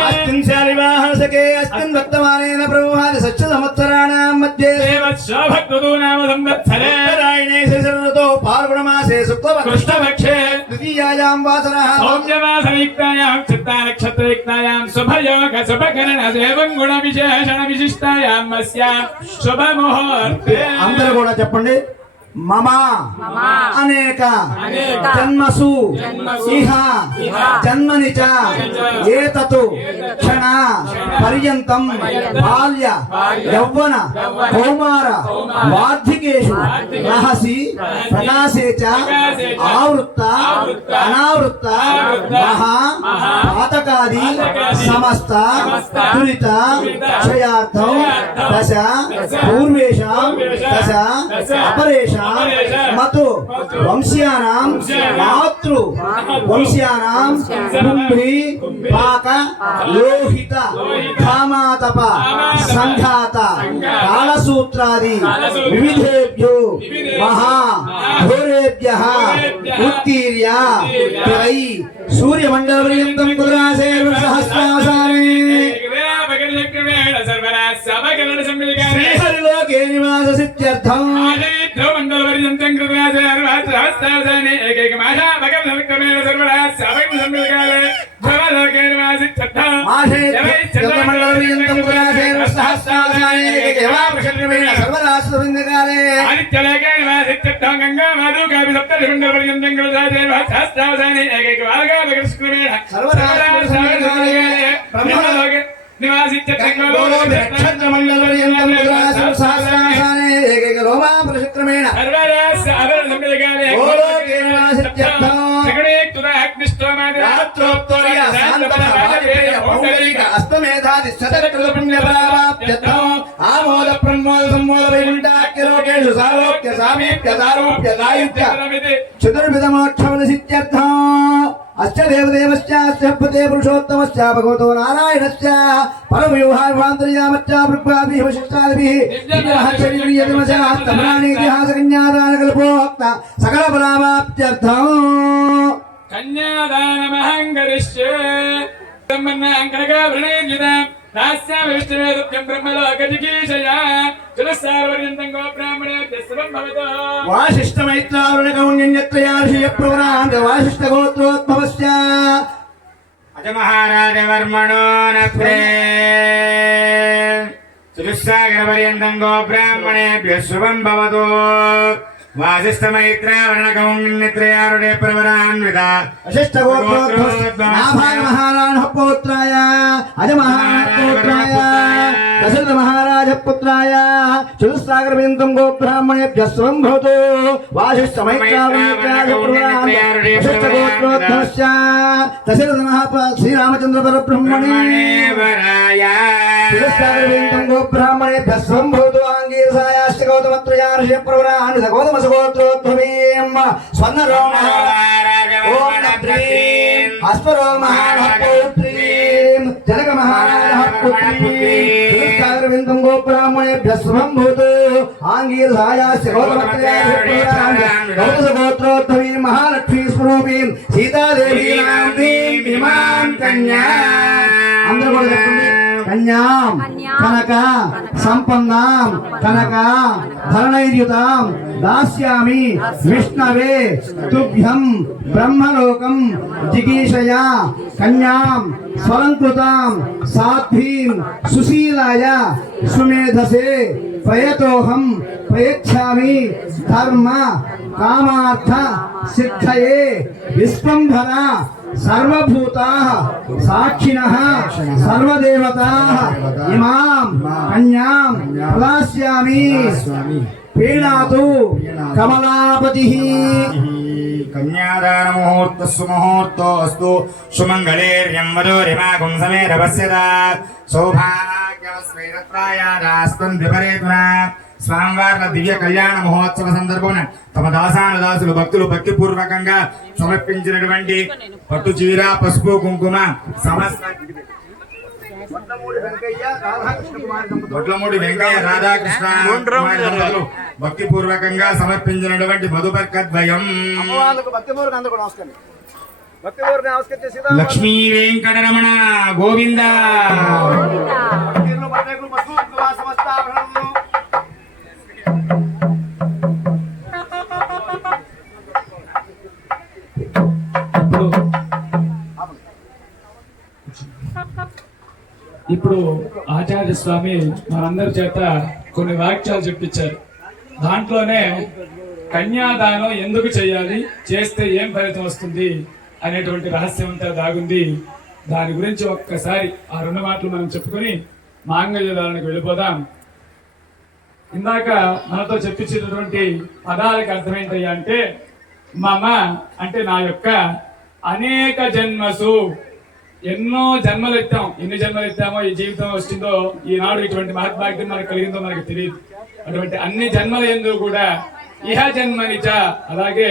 అస్తింశాలి వాహన సఖే అస్తిన్ వర్తమానేన ప్రమోహాది సత్య సంవత్సరాణాం మధ్యే ఉత్తరాయణే శశరతో పాల్గొన మాసే కృష్ణపక్షే ద్వితీయాయాం వాసరః సౌమ్యమాసయుక్తాయాం చిత్తానక్షత్రయుక్తాయాం శుభయోగ శుభకరణ దేవం గుణ విశేషణ విశిష్టాయాం అస్యాం శుభముహూర్తే అందరూ కూడా చెప్పండి మమ అనేక జన్మసు ఇహ జన్మని చ ఏతతు క్షణ పర్యంతం బాల్య యౌవన కౌమార వార్ధికేషు రహసి ప్రకాశే చ ఆవృత్త అనావృత్త మహా పాతకాది సమస్త దురిత క్షయార్థం దశ పూర్వేషాం దశ అపరేషాం మతు వంశ్యానాం మాతృ వంశ్యానాం కుంభి పాక లోహిత కామాతప సంఘాత కాలసూత్రాది వివిధేభ్యో మహా ఘోరేభ్యః ఉత్తీర్య తిరై సూర్యమండల పర్యంతం కుద్రాసే సహస్రాసానే శ్రీహరిలోకే నివాస సిద్ధ్యర్థం ఆమోద ప్రమోద సంమోద వైకుంఠాఖ్యలోకేషు సాలోక్య సామీప్య సారూప్య సాయుధ్య చతుర్విధమోక్షముల సిద్ధ్యర్థం అస్య దేవదేవస్య అస్య పతే పురుషోత్తమస్య భగవతో నారాయణస్య పరమవ్యూహాంతర్యామచ్చ భృగ్వాదిభిః వశిష్టాదిభిః దివ్యరహస్యవిర్యతమశాస్త్రపురాణీతిహాసకన్యాదానకల్పోక్త సకల ఫలామాప్త్యర్థం కన్యాదానమహంకరిష్యే బ్రహ్మణ్యాంకరగా వృణేర్యుదాం దాస్యామి విష్ణువేదభ్యం బ్రహ్మలోకజిగీషయా జలసారపర్యంతం గో బ్రాహ్మణేభ్యः శుభం భవతు వాసిష్ఠమైత్రావృణకౌన్యత్రయార్షియ ప్రవరాంగ వాసిష్ఠ గోత్రోద్భవస్య అజమహారాజవర్మణో నత్రే చతుస్సాగరపర్యంతం గో బ్రాహ్మణేభ్యः శుభం భవతు వాసిష్ఠమైత్రావృణకౌన్యత్రయారుడే ప్రవరాన్విత వశిష్ఠ గోత్రోద్భవస్య మహారాణ పౌత్రాయ అజమహారాజపుత్రాయ దశరథ మహారాజ పుత్రాయ చతుస్సాగరపర్యంతం గో బ్రాహ్మణేభ్యः శుభం భవతు వాసిష్ఠమైత్రావృణకౌన్యత్రయారుడే గోత్రోద్భవస్య దశరథ శ్రీరామచంద్ర పరబ్రహ్మణే వరాయ తిరస్కారవేంకం గోబ్రాహ్మణేభ్యः స్వంభూతో ఆంగీరసాయాశ్చ గౌతమత్రయార్షి ప్రవరాన్ని సగోతమసగోత్రోద్భవీం స్వర్ణరోమః ఓం నప్రీం అశ్వరోమః పౌత్రీం జనక మహారాజः పుత్రీం తిరస్కారవేంకం గోబ్రాహ్మణేభ్యः స్వంభూతో ఆంగీరసాయాశ్చ గౌతమత్రయార్షి ప్రవరాన్ని గౌతమసగోత్రోద్భవీం మహాలక్ష్మీ స్వరూపీం సీతాదేవీనాం దీం ఇమాం కన్యా అందరూ కూడా చెప్పండి కన్యాం కనక సంపన్నాం కనక ధరణైర్యుతాం దాస్యామి విష్ణవే తుభ్యం బ్రహ్మలోకం జిగీషయా కన్యాం స్వలంకృతాం సాధ్వీం సుశీలాయ సుమేధసే ప్రయతోహం ప్రయచ్ఛామి ధర్మ కామార్థ సిద్ధయే విశ్వంభర సర్వభూతాః సాక్షిణః సర్వదేవతాః ఇమాం కన్యాం ప్రదాస్యామి ప్రీణాతు కమలాపతిః కన్యాదాన ముహూర్తస్సు ముహూర్తోస్తు సుమంగళేర్యం వదోరిమాగం సమేరవస్యదా సౌభాగ్యవస్వైరత్రాయాదాస్తం విపరేతునా స్వామివార్ల దివ్య కళ్యాణ మహోత్సవ సందర్భమున తమ దాసానుదాసులు భక్తులు భక్తిపూర్వకంగా సమర్పించినటువంటి పట్టు చీర పసుపు కుంకుమ సమస్త బొట్లమూడి వెంకయ్య రాధాకృష్ణ కుమారి దంపతులు భక్తిపూర్వకంగా సమర్పించినటువంటి మధుపర్కద్వయం లక్ష్మీ వెంకటరమణ గోవింద ఇప్పుడు ఆచార్య స్వామి మనందరి చేత కొన్ని వాక్యాలు చెప్పించారు. దాంట్లోనే కన్యాదానం ఎందుకు చేయాలి, చేస్తే ఏం ఫలితం వస్తుంది అనేటువంటి రహస్యం అంతా దాగుంది. దాని గురించి ఒక్కసారి ఆ 2 మాటలు మనం చెప్పుకొని మాంగళ్యదానానికి వెళ్ళిపోదాం. ఇందాక మనతో చెప్పించినటువంటి పదాలకు అర్థమైందయ్యా అంటే మమ అంటే నా యొక్క అనేక జన్మసు ఎన్నో జన్మలు ఎత్తాం. ఎన్ని జన్మలు ఎత్తామో ఈ జీవితం వచ్చిందో ఈనాడు ఇటువంటి మహద్భాగ్యం మనకు కలిగిందో మనకు తెలియదు. అటువంటి అన్ని జన్మల యందు కూడా ఇహ జన్మనిచ అలాగే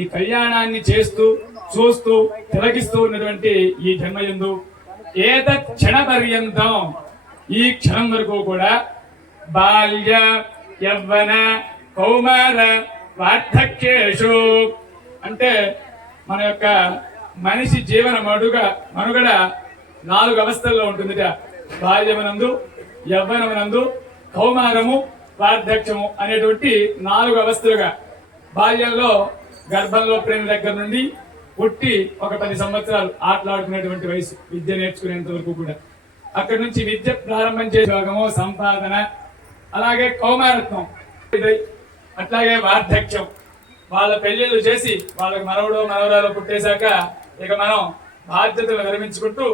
ఈ కళ్యాణాన్ని చేస్తూ చూస్తూ తిలకిస్తూ ఉన్నటువంటి ఈ జన్మ యందు ఏతత్ క్షణ పర్యంతం ఈ క్షణం వరకు కూడా బాల్య యవ్వన కౌమార వార్ధక్యేషు అంటే మన యొక్క మనిషి జీవన మనుగడ 4 అవస్థల్లో ఉంటుందిట. బాల్యమునందు, యవ్వనమునందు, కౌమారము, వార్ధక్యము అనేటువంటి 4 అవస్థలుగా. బాల్యంలో గర్భంలో ప్రేమ దగ్గర నుండి పుట్టి ఒక 10 సంవత్సరాలు ఆటలాడుకునేటువంటి వయసు, విద్య నేర్చుకునేంత వరకు కూడా. అక్కడి నుంచి విద్య ప్రారంభం చేసేగము సంపాదన, అలాగే కౌమారత్వం, అట్లాగే వార్ధక్యం. వాళ్ళ పెళ్లిళ్ళు చేసి వాళ్ళకి మనవరాలు పుట్టేశాక ఇక మనం బాధ్యతలు విరమించుకుంటూ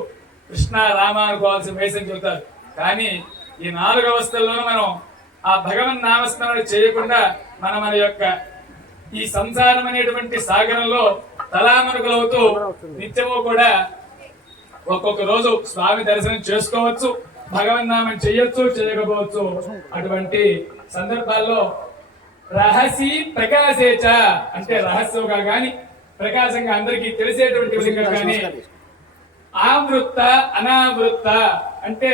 కృష్ణ రామ అనుకోవాల్సిన వయసు అని చెబుతారు. కానీ ఈ 4 అవస్థల్లోనూ మనం ఆ భగవన్ నామస్మరణ చేయకుండా మన యొక్క ఈ సంసారం అనేటువంటి సాగరంలో తలామరుగులవుతూ నిత్యము కూడా ఒక్కొక్క రోజు స్వామి దర్శనం చేసుకోవచ్చు, భగవన్ నామం చేయొచ్చు, చేయకపోవచ్చు. అటువంటి సందర్భాల్లో రహసి ప్రకాశేచ అంటే రహస్యంగా గాని ప్రకాశంగా అందరికీ తెలిసేటువంటి విధంగా కానీ ఆవృత్త అనావృత్త అంటే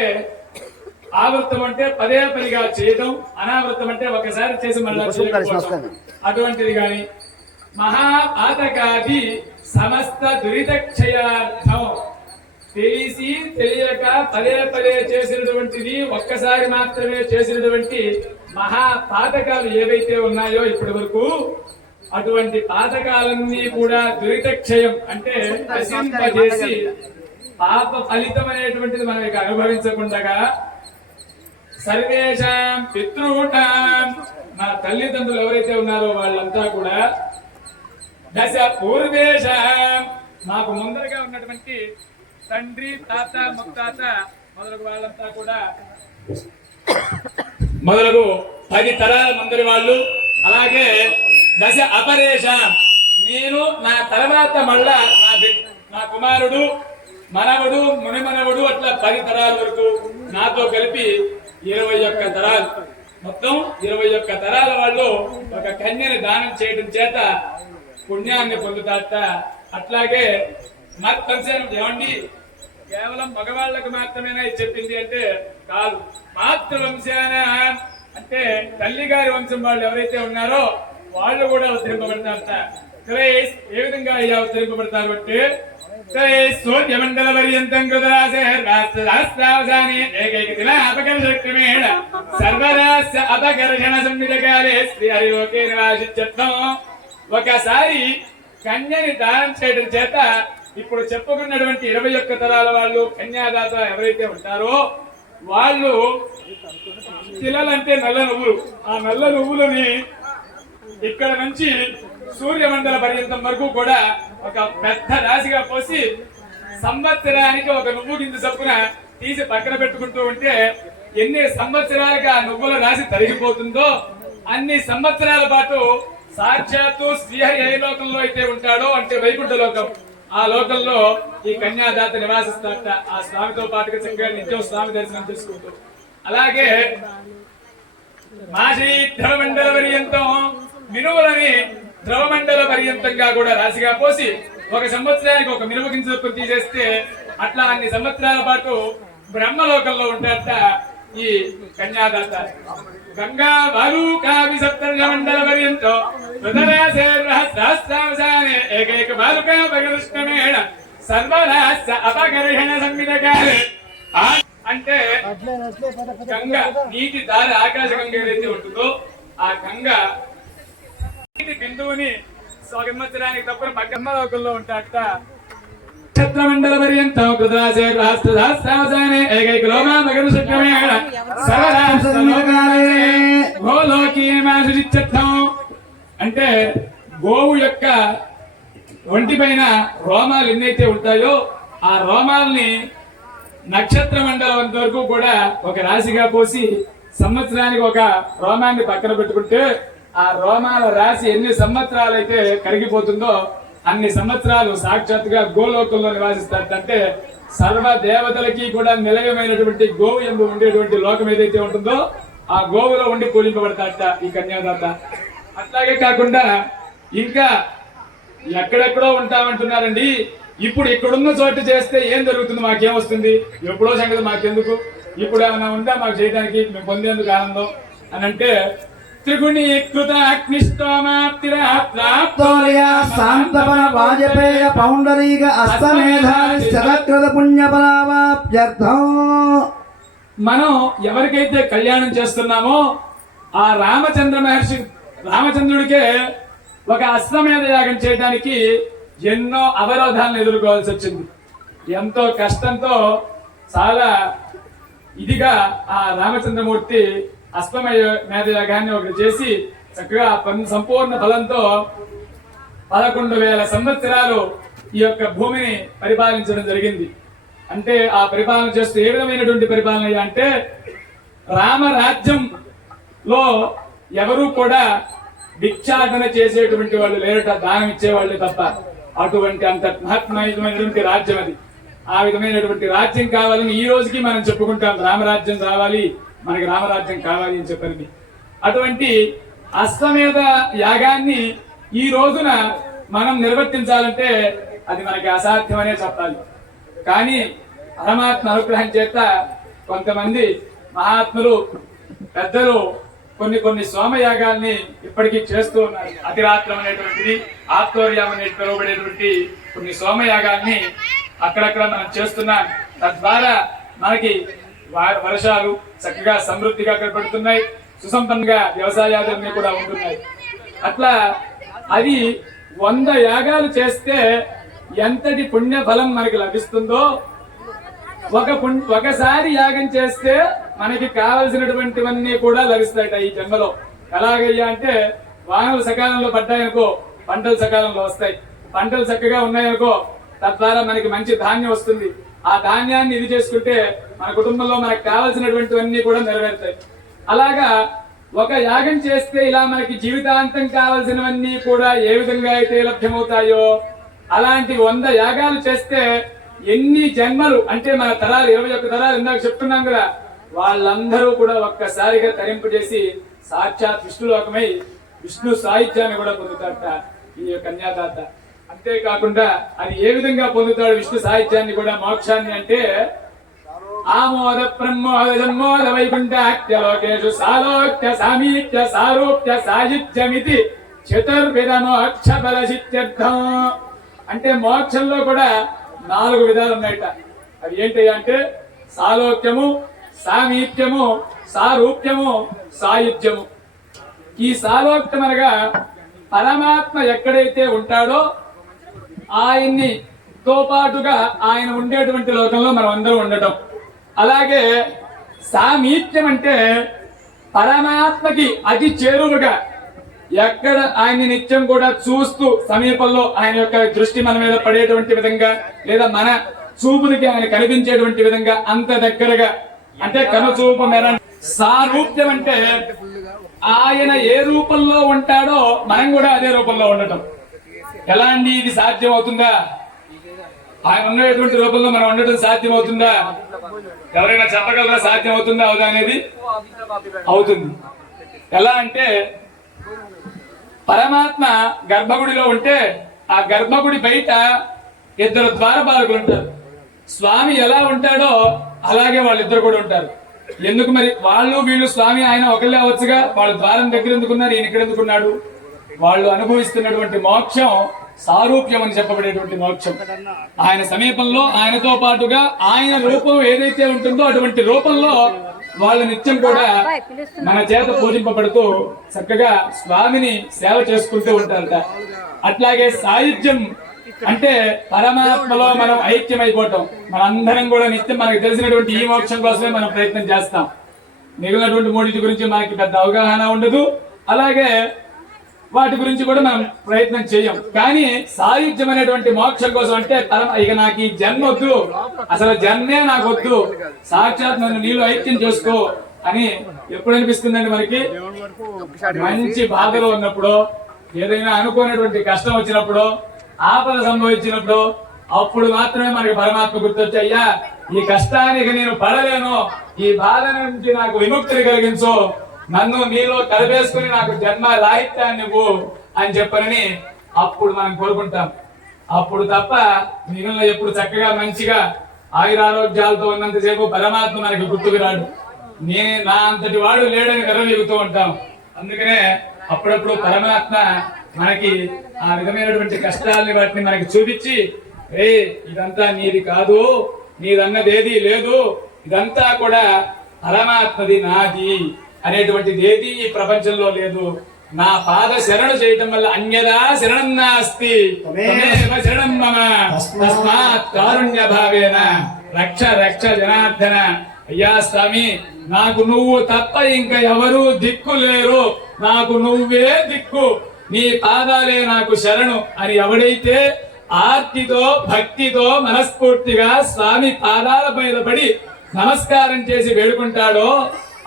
ఆవృత్తం అంటే పదే పదిగా చేయడం, అనావృత్తం అంటే ఒకసారి చేసి మళ్ళా చేయకపోవడం అటువంటిది కానీ మహాపాతకాది సమస్త దురితక్షయార్థం తెలిసి తెలియక పదే పదే చేసినటువంటిది ఒక్కసారి మాత్రమే చేసినటువంటి మహాపాతకాలు ఏవైతే ఉన్నాయో ఇప్పటి వరకు అటువంటి పాతకాలన్నీ కూడా దురితక్షయం అంటే నశింపజేసి పాప ఫలితం అనేటువంటిది మనం ఇక అనుభవించకుండా సర్వేషాం పితృణాం నా తల్లిదండ్రులు ఎవరైతే ఉన్నారో వాళ్ళంతా కూడా దశ పూర్వేషాం నాకు ముందరగా ఉన్నటువంటి తండ్రి తాత ముత్తాత మొదలగు వాళ్ళంతా కూడా మొదలగు 10 తరాల ముందరి వాళ్ళు, అలాగే దశ అపరేష నేను నా తర్వాత మళ్ళా నా కుమారుడు మనవడు మునిమనవడు అట్లా 10 తరాల వరకు నాతో కలిపి 21 తరాలు, మొత్తం 21 తరాల వాళ్ళు ఒక కన్యని దానం చేయడం చేత పుణ్యాన్ని పొందుతారట. అట్లాగే మత్పంచం ఏమండి కేవలం మగవాళ్ళకు మాత్రమేనా ఇది చెప్పింది అంటే కాదు, మాతృవంశాన అంటే తల్లి గారి వంశం వాళ్ళు ఎవరైతే ఉన్నారో వాళ్ళు కూడా అవతరింపబడతారట. ఏ విధంగా అయ్యా అవతరింపబడతారు అంటే సూర్యమండల పర్యంతం కృతరాశేర్వాస్తావసాని ఏకైక దిన అపకర్షక్రమేణ సర్వరాశ అపకర్షణ సంవిధకాలే శ్రీ హరిలోకే నివాసిత్వం. ఒకసారి కన్యని దానం చేయడం చేత ఇప్పుడు చెప్పుకున్నటువంటి 21 తరాల వాళ్ళు కన్యాదాత ఎవరైతే ఉంటారో వాళ్ళు తిలలంటే నల్ల నువ్వులు, ఆ నల్ల నువ్వులని ఇక్కడ నుంచి సూర్యమండల పర్యంతం వరకు కూడా ఒక పెద్ద రాశిగా పోసి సంవత్సరానికి ఒక నువ్వు గింజ చొప్పున తీసి పక్కన పెట్టుకుంటూ ఉంటే ఎన్ని సంవత్సరాలుగా ఆ నువ్వుల రాశి తరిగిపోతుందో అన్ని సంవత్సరాల పాటు సాక్షాత్తు శ్రీహరి ఏ లోకంలో అయితే ఉంటాడో అంటే వైకుంఠ లోకం, ఆ లోకంలో ఈ కన్యాదాత నివాసిస్తారట. ఆ స్వామితో పాటుగా చక్కగా నిత్యం స్వామి దర్శనం చేసుకుంటూ. అలాగే మాసి ధ్రువమండల పర్యంతం మినుములని ధ్రువమండల పర్యంతంగా కూడా రాశిగా పోసి ఒక సంవత్సరానికి ఒక మినుము గింజ తీసేస్తే అట్లా అన్ని సంవత్సరాల పాటు బ్రహ్మలోకంలో ఉంటారట ఈ కన్యాదాత. గంగా బాలుకావి సప్తమండల పర్యంతం హృదరాశేర్వహస్రావసానే ఏకైక బాలుకా భగకృష్ణమేణ సర్వరాశ అపకర్షణ సంవిధకాలే. అంటే గంగ నీటి దారి ఆకాశ గంగ ఏదైతే ఉంటుందో ఆ గంగ నీటి బిందువుని సంవత్సరానికి తప్పని బ్రహ్మలోకంలో ఉంటాడట. నక్షత్రమండల పర్యంతం కృతరాశేర్వహస్రావసానే ఏకైక లోకా భగకృష్ణమేణ సర్వరాశ గోలోకీయమాశిత్యం. అంటే గోవు యొక్క ఒంటి పైన రోమాలు ఎన్నైతే ఉంటాయో ఆ రోమాల్ని నక్షత్ర మండలం వరకు కూడా ఒక రాశిగా పోసి సంవత్సరానికి ఒక రోమాన్ని పక్కన పెట్టుకుంటే ఆ రోమాల రాశి ఎన్ని సంవత్సరాలు అయితే కరిగిపోతుందో అన్ని సంవత్సరాలు సాక్షాత్తుగా గోలోకంలో నివాసిస్తారట. అంటే సర్వ దేవతలకి కూడా నిలయమైనటువంటి గోవు ఎందు ఉండేటువంటి లోకం ఏదైతే ఉంటుందో ఆ గోవులో ఉండి పూజింపబడతారట ఈ కన్యాదాత. అట్లాగే కాకుండా ఇంకా ఎక్కడెక్కడో ఉంటామంటున్నారండి. ఇప్పుడు ఇక్కడున్న చోటు చేస్తే ఏం జరుగుతుంది, మాకేం వస్తుంది, ఎప్పుడో సంగతి మాకెందుకు, ఇప్పుడు ఏమైనా ఉందా మాకు చేయడానికి, మేము పొందేందుకు ఆనందం అని అంటే త్రిగుణీకృత శాంతపన వాజపేయ పౌండరీక అస్తమేధాని శతకృత పుణ్యఫలావాప్త్యర్థం. మనం ఎవరికైతే కళ్యాణం చేస్తున్నామో ఆ రామచంద్రుడికే ఒక అశ్వమేధ యాగం చేయడానికి ఎన్నో అవరోధాలను ఎదుర్కోవాల్సి వచ్చింది. ఎంతో కష్టంతో చాలా ఇదిగా ఆ రామచంద్రమూర్తి అశ్వమేధ యాగాన్ని ఒకటి చేసి చక్కగా సంపూర్ణ ఫలంతో 11,000 సంవత్సరాలు ఈ యొక్క భూమిని పరిపాలించడం జరిగింది. అంటే ఆ పరిపాలన చేస్తూ ఏ విధమైనటువంటి పరిపాలన అంటే రామరాజ్యంలో ఎవరు కూడా భిక్షాటన చేసేటువంటి వాళ్ళు లేరట, దానం ఇచ్చేవాళ్ళు తప్ప. అటువంటి అంత మహత్మైనటువంటి రాజ్యం అది. ఆ విధమైనటువంటి రాజ్యం కావాలని ఈ రోజుకి మనం చెప్పుకుంటాం, రామరాజ్యం రావాలి, మనకి రామరాజ్యం కావాలి అని చెప్పని. అటువంటి అశ్వమేధ యాగాన్ని ఈ రోజున మనం నిర్వర్తించాలంటే అది మనకి అసాధ్యమనే చెప్పాలి. కానీ పరమాత్మ అనుగ్రహం చేత కొంతమంది మహాత్ములు పెద్దలు కొన్ని సోమయాగాల్ని ఇప్పటికీ చేస్తూ ఉన్నారు. అతిరాత్రం అనేటువంటిది, ఆత్మర్యం అనే పిలువబడేటువంటి కొన్ని సోమయాగాల్ని అక్కడక్కడ మనం చేస్తున్నాం. తద్వారా మనకి వర్షాలు చక్కగా సమృద్ధిగా కనపడుతున్నాయి, సుసంపన్నంగా వ్యవసాయాలన్నీ కూడా ఉంటున్నాయి. అట్లా అది 100 యాగాలు చేస్తే ఎంతటి పుణ్య ఫలం మనకి లభిస్తుందో, ఒకసారి యాగం చేస్తే మనకి కావలసినటువంటివన్నీ కూడా లభిస్తాయట ఈ జన్మలో. ఎలాగయ్యా అంటే వానలు సకాలంలో పడ్డాయనుకో పంటలు సకాలంలో వస్తాయి, పంటలు చక్కగా ఉన్నాయనుకో తద్వారా మనకి మంచి ధాన్యం వస్తుంది. ఆ ధాన్యాన్ని ఇది చేసుకుంటే మన కుటుంబంలో మనకు కావలసినటువంటివన్నీ కూడా నెరవేరుతాయి. అలాగా ఒక యాగం చేస్తే ఇలా మనకి జీవితాంతం కావలసినవన్నీ కూడా ఏ విధంగా అయితే లభ్యమవుతాయో అలాంటి 100 యాగాలు చేస్తే ఎన్ని జన్మలు అంటే మన తరాలు 21 తరాలు ఇందాక చెప్తున్నాం కదా, వాళ్ళందరూ కూడా ఒక్కసారిగా తరింపు చేసి సాక్షాత్ విష్ణులోకమై విష్ణు సాహిత్యాన్ని కూడా పొందుతాడట ఈ కన్యాదాత. అంతేకాకుండా అది ఏ విధంగా పొందుతాడు విష్ణు సాహిత్యాన్ని కూడా, మోక్షాన్ని అంటే ఆమోద ప్రమోద జన్మోద వైకుంఠాఖ్య లోకేషు సాలోక్య సామీక్య సారూప్య సాహిత్యమితి చతుర్విధ మోక్ష బలసిత్యర్థం. అంటే మోక్షంలో కూడా 4 విధాలు ఉన్నాయట. అవి ఏంటి అంటే సాలోక్యము, సామీప్యము, సారూప్యము, సాయుధ్యము. ఈ సాలోక్యం అనగా పరమాత్మ ఎక్కడైతే ఉంటాడో ఆయన్ని తో పాటుగా ఆయన ఉండేటువంటి లోకంలో మనం అందరం ఉండటం. అలాగే సామీప్యం అంటే పరమాత్మకి అతి చేరువుగా ఎక్కడ ఆయన్ని నిత్యం కూడా చూస్తూ సమీపంలో ఆయన యొక్క దృష్టి మన మీద పడేటువంటి విధంగా లేదా మన చూపునికి ఆయన కనిపించేటువంటి విధంగా అంత దగ్గరగా అంటే కనుచూపు మేర. సారూప్యం అంటే ఆయన ఏ రూపంలో ఉంటాడో మనం కూడా అదే రూపంలో ఉండటం. ఎలా అండి ఇది సాధ్యం అవుతుందా? ఆయన ఉన్నటువంటి రూపంలో మనం ఉండటం సాధ్యం అవుతుందా? ఎవరైనా చెప్పగలరా సాధ్యం అవుతుందా అవుదా అనేది? అవుతుంది. ఎలా అంటే పరమాత్మ గర్భగుడిలో ఉంటే ఆ గర్భగుడి బయట 2 ద్వారపాలకులు ఉంటారు. స్వామి ఎలా ఉంటాడో అలాగే వాళ్ళిద్దరు కూడా ఉంటారు. ఎందుకు మరి వాళ్ళు వీళ్ళు స్వామి ఆయన ఒకళ్ళే అవచ్చుగా, వాళ్ళు ద్వారం దగ్గర ఎందుకున్నారు, ఈయన ఇక్కడ ఎందుకున్నాడు? వాళ్ళు అనుభవిస్తున్నటువంటి మోక్షం సారూప్యం అని చెప్పబడేటువంటి మోక్షం. ఆయన సమీపంలో ఆయనతో పాటుగా ఆయన రూపం ఏదైతే ఉంటుందో అటువంటి రూపంలో వాళ్ళు నిత్యం కూడా మన చేత పూజింపబడుతూ చక్కగా స్వామిని సేవ చేసుకుంటూ ఉంటారట. అట్లాగే సాయుధ్యం అంటే పరమాత్మలో మనం ఐక్యమైపోవటం. మనందరం కూడా నిత్యం మనకు తెలిసినటువంటి ఈ మోక్షం కోసమే మనం ప్రయత్నం చేస్తాం. మిగిలినటువంటి 3 గురించి మనకి పెద్ద అవగాహన ఉండదు, అలాగే వాటి గురించి కూడా మనం ప్రయత్నం చేయం. కానీ సాయుధ్యం అనేటువంటి మోక్షం కోసం అంటే ఇక నాకు ఈ జన్మ వద్దు, అసలు జన్మే నాకు వద్దు, సాక్షాత్ నన్ను నీళ్ళు ఐక్యం చేసుకో అని ఎప్పుడు అనిపిస్తుందండి మనకి? మంచి బాధలో ఉన్నప్పుడు, ఏదైనా అనుకోనటువంటి కష్టం వచ్చినప్పుడు, ఆపద సంభవించినప్పుడు, అప్పుడు మాత్రమే మనకి పరమాత్మ గుర్తొచ్చి అయ్యా ఈ కష్టానికి నేను పడలేను, ఈ బాధ నుంచి నాకు విముక్తిని కలిగించు, నన్ను నీలో కలిపేసుకుని నాకు జన్మ రాహిత్యాన్ని ఇవ్వు అని చెప్పనని అప్పుడు మనం కోరుకుంటాం. అప్పుడు తప్ప మిగిలిన ఎప్పుడు చక్కగా మంచిగా ఆయురారోగ్యాలతో ఉన్నంతసేపు పరమాత్మ మనకి గుర్తుకు రాడు. నా అంతటి వాడు లేడని విరవీగుతూ ఉంటాం. అందుకనే అప్పుడప్పుడు పరమాత్మ మనకి ఆ విధమైనటువంటి కష్టాలని వాటిని మనకి చూపించి, ఇదంతా నీది కాదు, నీదన్నదేది లేదు, ఇదంతా కూడా పరమాత్మది, నాది అనేటువంటిది ఏది ఈ ప్రపంచంలో లేదు. నా పాద శరణు చేయటం వల్ల అన్యదా శరణం నాస్తి, త్వమేవ శరణం మమ తస్మాత్ కారుణ్య భావేన రక్ష రక్ష జనార్దన. అయ్యా స్వామి, నాకు నువ్వు తప్ప ఇంకా ఎవరు దిక్కు లేరు, నాకు నువ్వే దిక్కు, నీ పాదాలే నాకు శరణు అని ఎవడైతే ఆర్తితో భక్తితో మనస్ఫూర్తిగా స్వామి పాదాల పైన పడి నమస్కారం చేసి వేడుకుంటాడో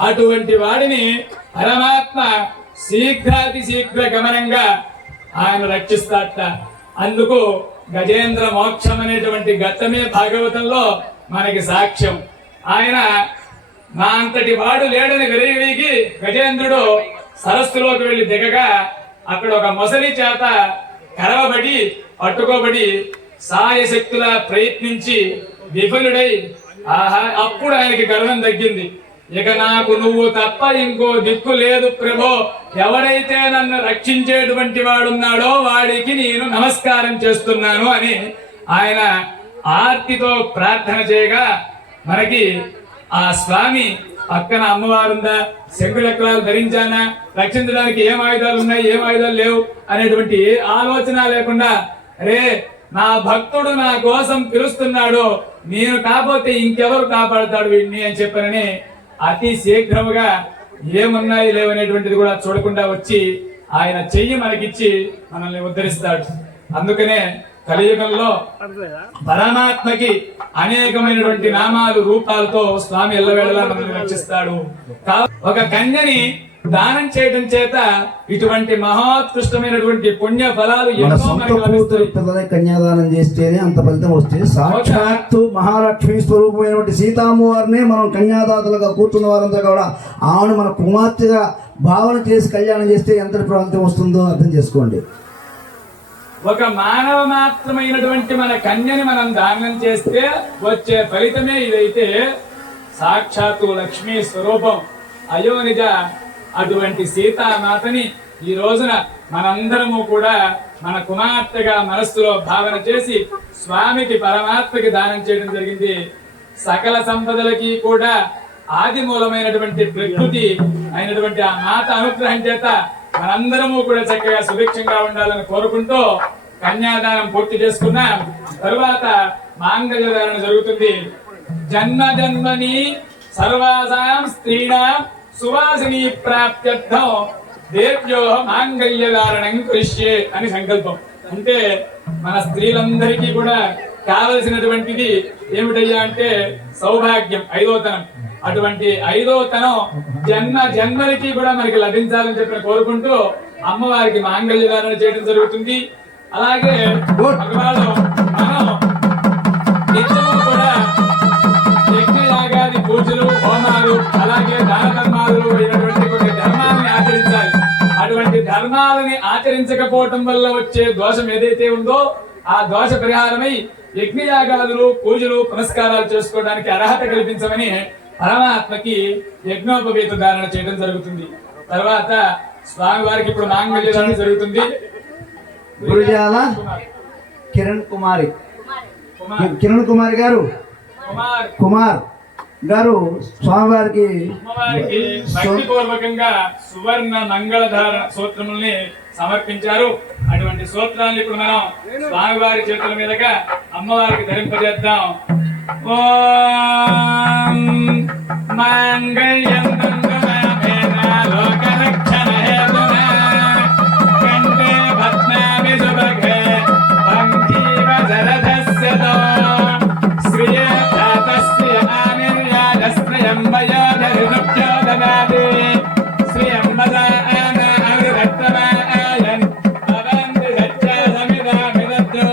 అటువంటి వాడిని పరమాత్మ శీఘ్రాతి శీఘ్ర గమనంగా ఆయన రక్షిస్తాడట. అందుకు గజేంద్ర మోక్షం అనేటువంటి ఘట్టమే భాగవతంలో మనకి సాక్ష్యం. ఆయన నా అంతటి వాడు లేడని విరవీగి గజేంద్రుడు సరస్సులోకి వెళ్లి దిగగా అక్కడ ఒక మొసలి చేత కరవబడి పట్టుకోబడి సాయశక్తులా ప్రయత్నించి విఫలుడై అప్పుడు ఆయనకి గర్వం తగ్గింది. ఇక నాకు నువ్వు తప్ప ఇంకో దిక్కు లేదు ప్రభో, ఎవడైతే నన్ను రక్షించేటువంటి వాడున్నాడో వాడికి నేను నమస్కారం చేస్తున్నాను అని ఆయన ఆర్తితో ప్రార్థన చేయగా మనకి ఆ స్వామి పక్కన అమ్మవారుందా, శంకుచక్రాలు ధరించానా, రక్షించడానికి ఏం ఆయుధాలు ఉన్నాయి, ఏం ఆయుధాలు లేవు అనేటువంటి ఆలోచన లేకుండా, అరే నా భక్తుడు నా కోసం పిలుస్తున్నాడు, నేను కాకపోతే ఇంకెవరు కాపాడుతాడు వీడిని అని చెప్పనని అతి శీఘ్రముగా ఏమున్నాయి లేవనేటువంటిది కూడా చూడకుండా వచ్చి ఆయన చెయ్యి మనకిచ్చి మనల్ని ఉద్ధరిస్తాడు. అందుకనే కలియుగంలో పరమాత్మకి అనేకమైనటువంటి నామాలు రూపాలతో స్వామి ఎల్లవేళలా మనల్ని రక్షిస్తాడు. ఒక కన్యని దానం చేయడం చేత ఇటువంటి మహోత్కృష్టమైనటువంటి పుణ్య ఫలాలు మన ఎన్నో సొంత మనకు కూతురు లభిస్తాయి. పిల్లలకి కన్యాదానం చేస్తేనే అంత ఫలితం వస్తే సాక్షాత్తు మహాలక్ష్మి స్వరూపమైనటువంటి సీతామ్మవారిని మనం కన్యాదాతలుగా కూర్చున్న వారంతా కూడా ఆమెను మన కుమార్తెగా భావన చేసి కళ్యాణం చేస్తే ఎంతటి ఫలితం వస్తుందో అర్థం చేసుకోండి. ఒక మానవ మాత్రమైనటువంటి మన కన్యని మనం దానం చేస్తే వచ్చే ఫలితమే ఇదైతే సాక్షాత్తు లక్ష్మీ స్వరూపం అయోనిజ అటువంటి సీతామాతని ఈ రోజున మనందరము కూడా మన కుమార్తెగా మనస్సులో భావన చేసి స్వామికి పరమాత్మకి దానం చేయడం జరిగింది. సకల సంపదలకి కూడా ఆది మూలమైనటువంటి ప్రకృతి అయినటువంటి ఆ మాత అనుగ్రహం చేత మనందరము కూడా చక్కగా సుభిక్షంగా ఉండాలని కోరుకుంటూ కన్యాదానం పూర్తి చేసుకున్న తరువాత మాంగళ్య ధారణ జరుగుతుంది. జన్మ జన్మని సర్వాసాం స్త్రీణాం సువాసిని ప్రాప్త్యర్థం దేవ్యో మాంగళ్య ధారణం కృష్యే అని సంకల్పం. అంటే మన స్త్రీలందరికీ కూడా కావలసినటువంటిది ఏమిటయ్యా అంటే సౌభాగ్యం, ఐదోతనం. అటువంటి ఐదోతనం జన్మ జన్మలకి కూడా మనకి లభించాలని చెప్పి కోరుకుంటూ అమ్మవారికి మాంగళ్య ధారణ చేయడం జరుగుతుంది. అలాగే భగవాను మనం నిత్యము కూడా యజ్ఞయాగాది పూజలు, హోమాలు, అలాగే దాన ధర్మాలు అయినటువంటి కొన్ని ధర్మాలని ఆచరించాలి. అటువంటి ధర్మాలని ఆచరించకపోవటం వల్ల వచ్చే దోషం ఏదైతే ఉందో ఆ దోష పరిహారమై యజ్ఞయాగాదులు, పూజలు, పునస్కారాలు చేసుకోవడానికి అర్హత కల్పించమని పరమాత్మకి యజ్ఞోపవీత ధారణ చేయడం జరుగుతుంది. తర్వాత స్వామివారికి ఇప్పుడు మాంగళ్య ధారణ జరుగుతుంది. గురుజాల కిరణ్ కుమారి గారు కుమార్ గారు స్వామివారికి అమ్మవారికి భక్తిపూర్వకంగా సువర్ణ మంగళధారణ సూత్రముల్ని సమర్పించారు. అటువంటి సూత్రాన్ని ఇప్పుడు మనం స్వామివారి చేతుల మీదుగా అమ్మవారికి ధరింపజేద్దాం. ఓం మాంగళ్యం తంతునామేన లోకరక్షణ హేతునా కంఠే పద్మామి సుభగే త్వం జీవ శరదస్యతో శ్రియే ధాతస్య ఆనిర్యాజస్త్రయం వయోధరిభ్యో దదాతి శ్రియం వదాన అవిరక్తమాయన్ భవంతి సత్య సమిదామిదద్రో.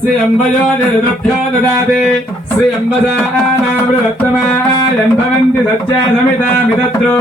శ్రీ అంబయోనిర్భ్యో దదాతి శ్రీ అంబసానామృతమాయన్ భవంతి సత్య సమితామిదత్రో.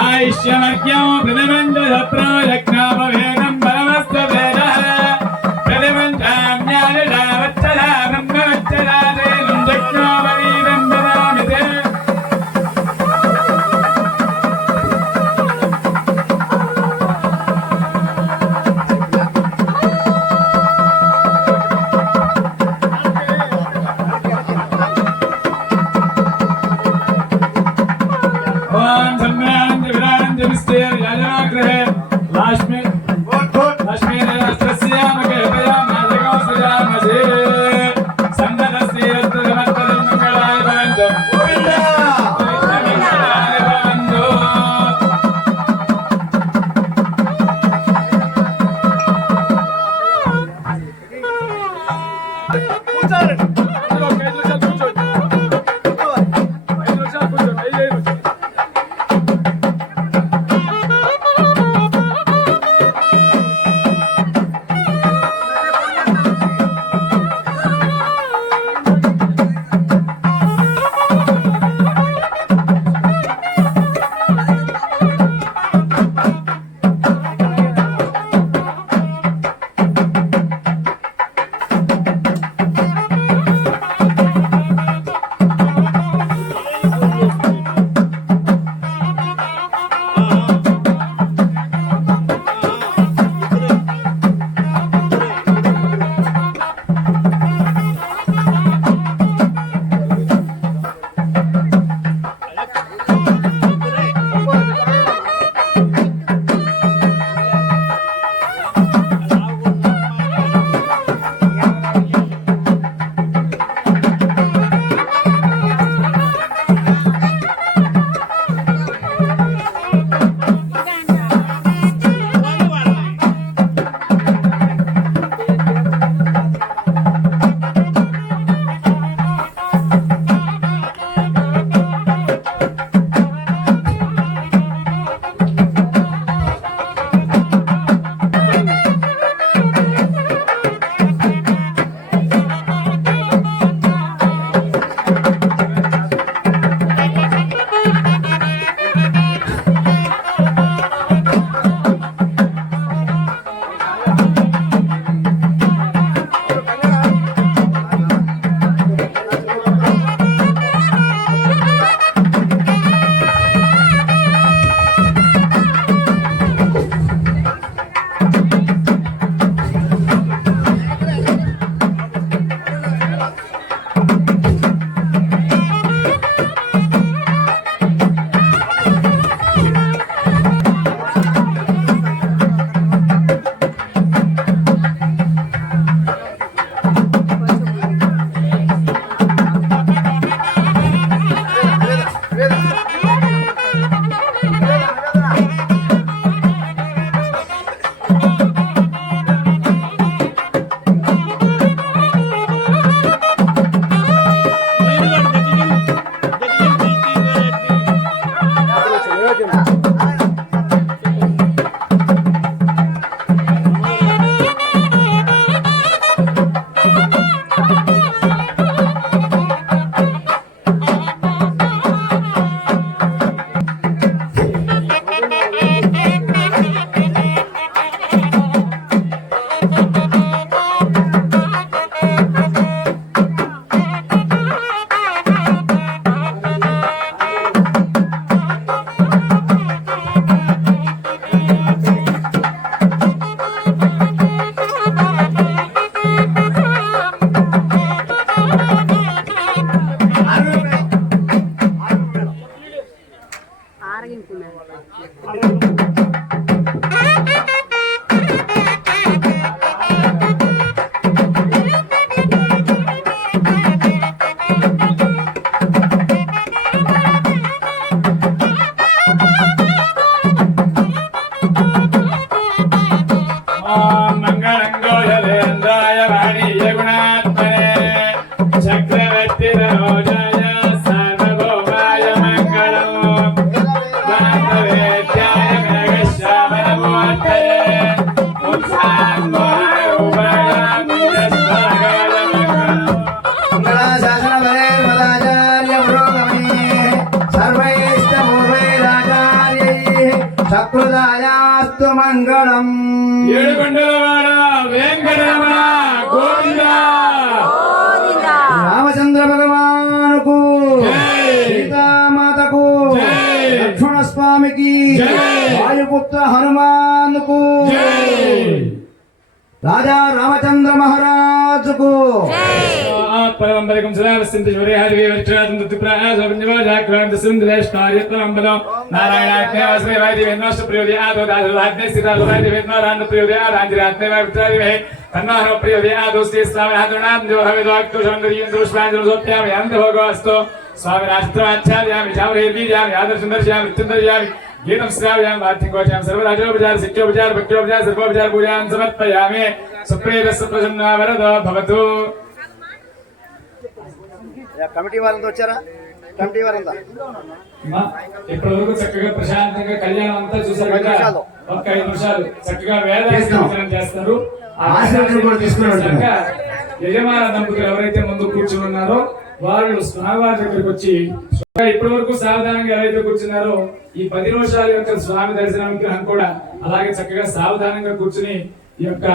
ఆయుష్యమర్గ్యం ప్రతిబంధప్రోయజ్ఞాపవేదం బలమస్తవేదః ప్రతిబంధామ్యానిలావచ్చలా బ్రహ్మవచ్చలాదేనం జజ్ఞోపవీదం దదామితే. సకృదాయాస్తు మంగళం. ఏడుకొండలవాడ వెంకటరమణ గోవింద. రామచంద్ర భగవానుకు, సీతామాతకు, లక్ష్మణ స్వామికి, వాయుపుత్ర హనుమానుకు, రాజా రామచంద్ర మహారాజుకు. परमंबरकं सदा वसन्ति शौर्य हरि विरक्षातं दुतिप्रास अभिन्यवाजाक्रांत सुंदरेष्टार्यत्वमंबलं नारायणात्मे वस्मे वायदि वेदनाश्च प्रयोदि आदो दासराज्ञे स्थिता वायदि वेदनारान्त प्रयोदि आरांजिरात्मे वायवित्रादि वे तन्नारो प्रयोदि आदोस्ति स्वामी हातुनां जो हविद्वाक्तो सौन्दर्यं दोषपाञ्जलं सोप्यामि अन्तभोगोऽस्तु स्वामी राष्ट्रमाचार्यामि शावरेर्बीजामि आदर्शन्दर्शयामि वित्तन्दर्शयामि गीतं श्रावयामि वार्तिकोचामि सर्वराजोपचार शिक्षोपचार भक्त्योपचार सर्वोपचार पूजां समर्पयामि सुप्रीतस्य प्रसन्ना वरदो भवतु కమిటీ వారంతా వచ్చారా? కమిటీ వారంతా ఇప్పటి వరకు చక్కగా ప్రశాంతంగా కళ్యాణం అంతా చూసారు కదా. ఒక్క 5 నిమిషాలు చక్కగా వేదాంతం చేస్తారు. ఆశీర్వాదం కూడా తీసుకున్నారు. చక్కగా యజమాన దంపతులు ఎవరైతే ముందు కూర్చుని ఉన్నారో వాళ్ళు స్వామివారి దగ్గరికి వచ్చి ఇప్పటి వరకు సావధానంగా ఎవరైతే కూర్చున్నారో ఈ 10 నిమిషాల యొక్క స్వామి దర్శన విగ్రహం కూడా అలాగే చక్కగా సావధానంగా కూర్చుని ఈ యొక్క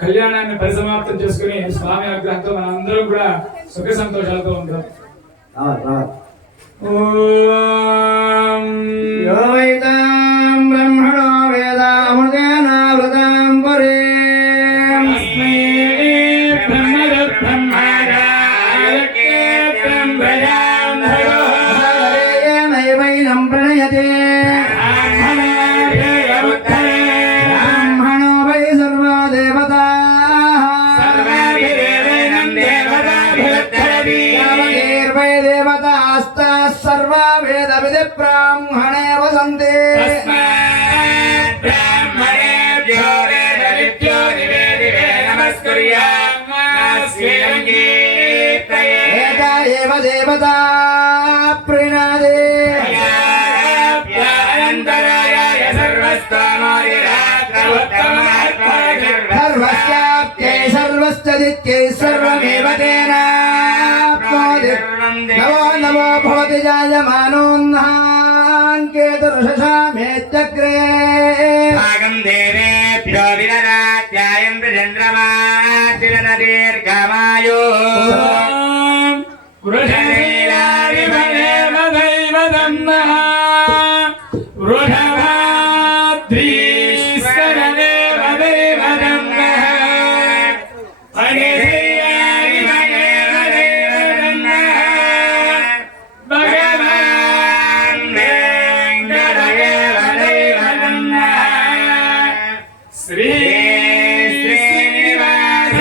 కళ్యాణాన్ని పరిసమాప్తం చేసుకుని స్వామి అనుగ్రహంతో మన అందరం కూడా సుఖ సంతోషాలతో ఉంటాం. ఓం బ్రహ్మణో వేదామృతేనావృతాం పురీ నైవైనం ప్రణయతే బ్రాహ్మణో వై సర్వా దేవతా వై దేవతాస్తా సర్వా వేద విధి బ్రాహ్మణే వసంతి ఏతా ఏవ దేవతా ప్రణాదే సర్వస్యాప్త్యై సర్వస్యదిత్యై సర్వమేవ తేనాప్నోతి నమో నమో భవతి జాయమానోన్నాన్ కేతుర్షశామేత్యగ్రే భాగం దేవేభ్యో విదదాత్యాయం చంద్రమా దీర్ఘమాయో శ్రీ శ్రీనివాస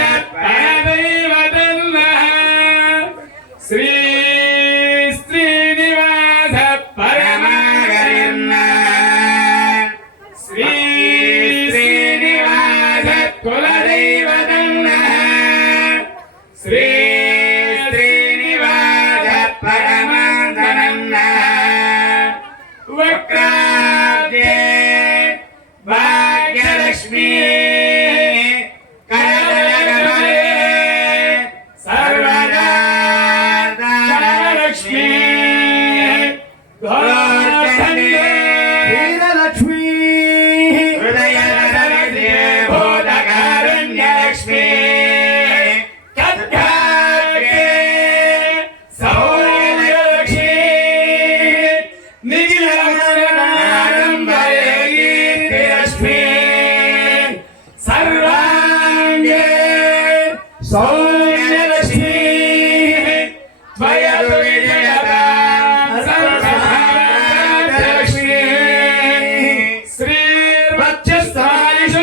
శ్రీ శ్రీనివాస పరమగరిన్న శ్రీ శ్రీనివాస కులదైవతన్న శ్రీ శ్రీనివాస పరమాంతనన్న వక్రాబ్జే భాగ్యలక్ష్మీ లక్ష్మీ వీరలక్ష్మీ భూతకారుణ్యలక్ష్మీ సౌర్యలక్ష్మీ నిఖిలక్ష్మీ సర్వాంగే సౌర్యలక్ష్మీ త్వయతు విజయతా సర్వభాగ్యలక్ష్మీ శ్రీర్వక్షస్థాయిషు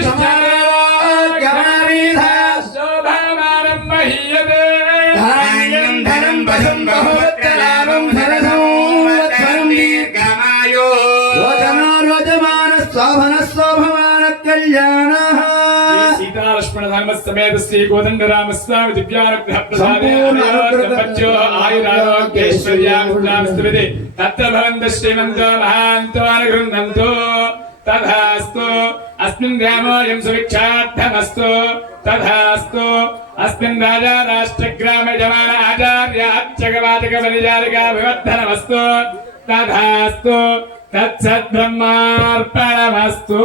శోభామానం మహీయతే ధాన్యం ధనం వశం బహువత్కలాభం సరసంవత్సరం దీర్ఘమాయో రోచమాన శోభన శోభమాన కళ్యాణ సీతాలక్ష్మణ ధర్మ సమేత శ్రీ కోదండరామ స్వామి దివ్యానుగ్రహ ప్రసాదే ఆయురారోగ్యైశ్వర్యామితి తత్ర భవంత శ్రీమంతో మహాంతో అనుగృహంతో తథాస్తు అస్మిన్ గ్రామోయం సువిఖ్యార్థమస్తు తథాస్తు అస్మిన్ రాజా రాష్ట్ర గ్రామ యజమాన ఆచార్య అత్యగవాచక బలిజాలికా వివర్ధనమస్తు తథాస్తు తత్సద్బ్రహ్మార్పణమస్తు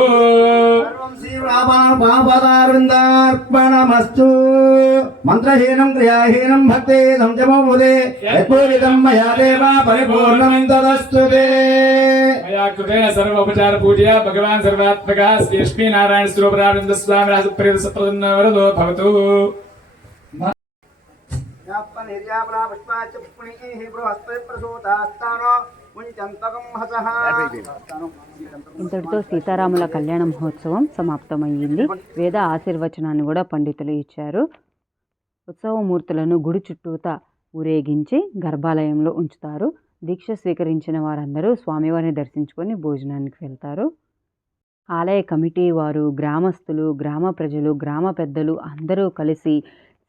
శ్రీరామార్పణమస్తు మంత్రహీనం క్రియాహీనం భక్తేదం జమోదే యత్పూరితం మయా దేవా పరిపూర్ణం తదస్తు తే మయా కృతేన సర్వోపచార పూజయ భగవాన్ సర్వాత్మకः శ్రీ లక్ష్మీనారాయణ స్వరూపరానంద స్వామి సుప్రీత సప్రసన్న వరదో భవతు నిర్యాపనా పుష్పాచ పుష్పణీః బృహస్పతి ప్రసూతాస్తానో ముంచంతకం హసః. ఇంతటితో సీతారాముల కళ్యాణ మహోత్సవం సమాప్తమయ్యింది. వేద ఆశీర్వచనాన్ని కూడా పండితులు ఇచ్చారు. ఉత్సవమూర్తులను గుడి చుట్టూతా ఊరేగించి గర్భాలయంలో ఉంచుతారు. దీక్ష స్వీకరించిన వారందరూ స్వామివారిని దర్శించుకొని భోజనానికి వెళ్తారు. ఆలయ కమిటీ వారు, గ్రామస్తులు, గ్రామ ప్రజలు, గ్రామ పెద్దలు అందరూ కలిసి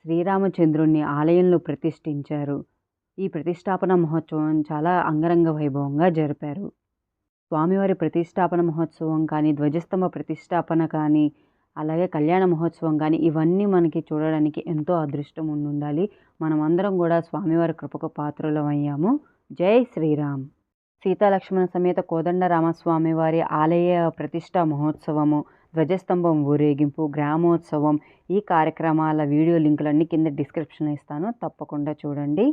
శ్రీరామచంద్రుణ్ణి ఆలయంలో ప్రతిష్ఠించారు. ఈ ప్రతిష్టాపన మహోత్సవం చాలా అంగరంగ వైభవంగా జరిపారు. స్వామివారి ప్రతిష్టాపన మహోత్సవం కానీ, ధ్వజస్తంభ ప్రతిష్టాపన కానీ, అలాగే కళ్యాణ మహోత్సవం కానీ ఇవన్నీ మనకి చూడడానికి ఎంతో అదృష్టం ఉండాలి. మనమందరం కూడా స్వామివారి కృపకు పాత్రులమయ్యాము. జై శ్రీరామ్. సీతాలక్ష్మణ సమేత కోదండరామస్వామి వారి ఆలయ ప్రతిష్టా మహోత్సవము, ధ్వజస్తంభం ఊరేగింపు, గ్రామోత్సవం ఈ కార్యక్రమాల వీడియో లింకులన్నీ కింద డిస్క్రిప్షన్లో ఇస్తాను, తప్పకుండా చూడండి.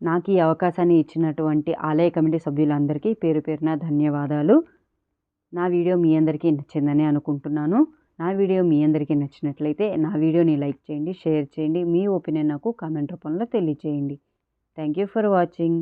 నాకు ఈ అవకాశాన్ని ఇచ్చినటువంటి ఆలయ కమిటీ సభ్యులందరికీ పేరు పేరున ధన్యవాదాలు. నా వీడియో మీ అందరికీ నచ్చిందని అనుకుంటున్నాను. నా వీడియో మీ అందరికీ నచ్చినట్లయితే నా వీడియోని లైక్ చేయండి, షేర్ చేయండి, మీ ఒపీనియన్ నాకు కామెంట్ రూపంలో తెలియచేయండి. Thank you for watching.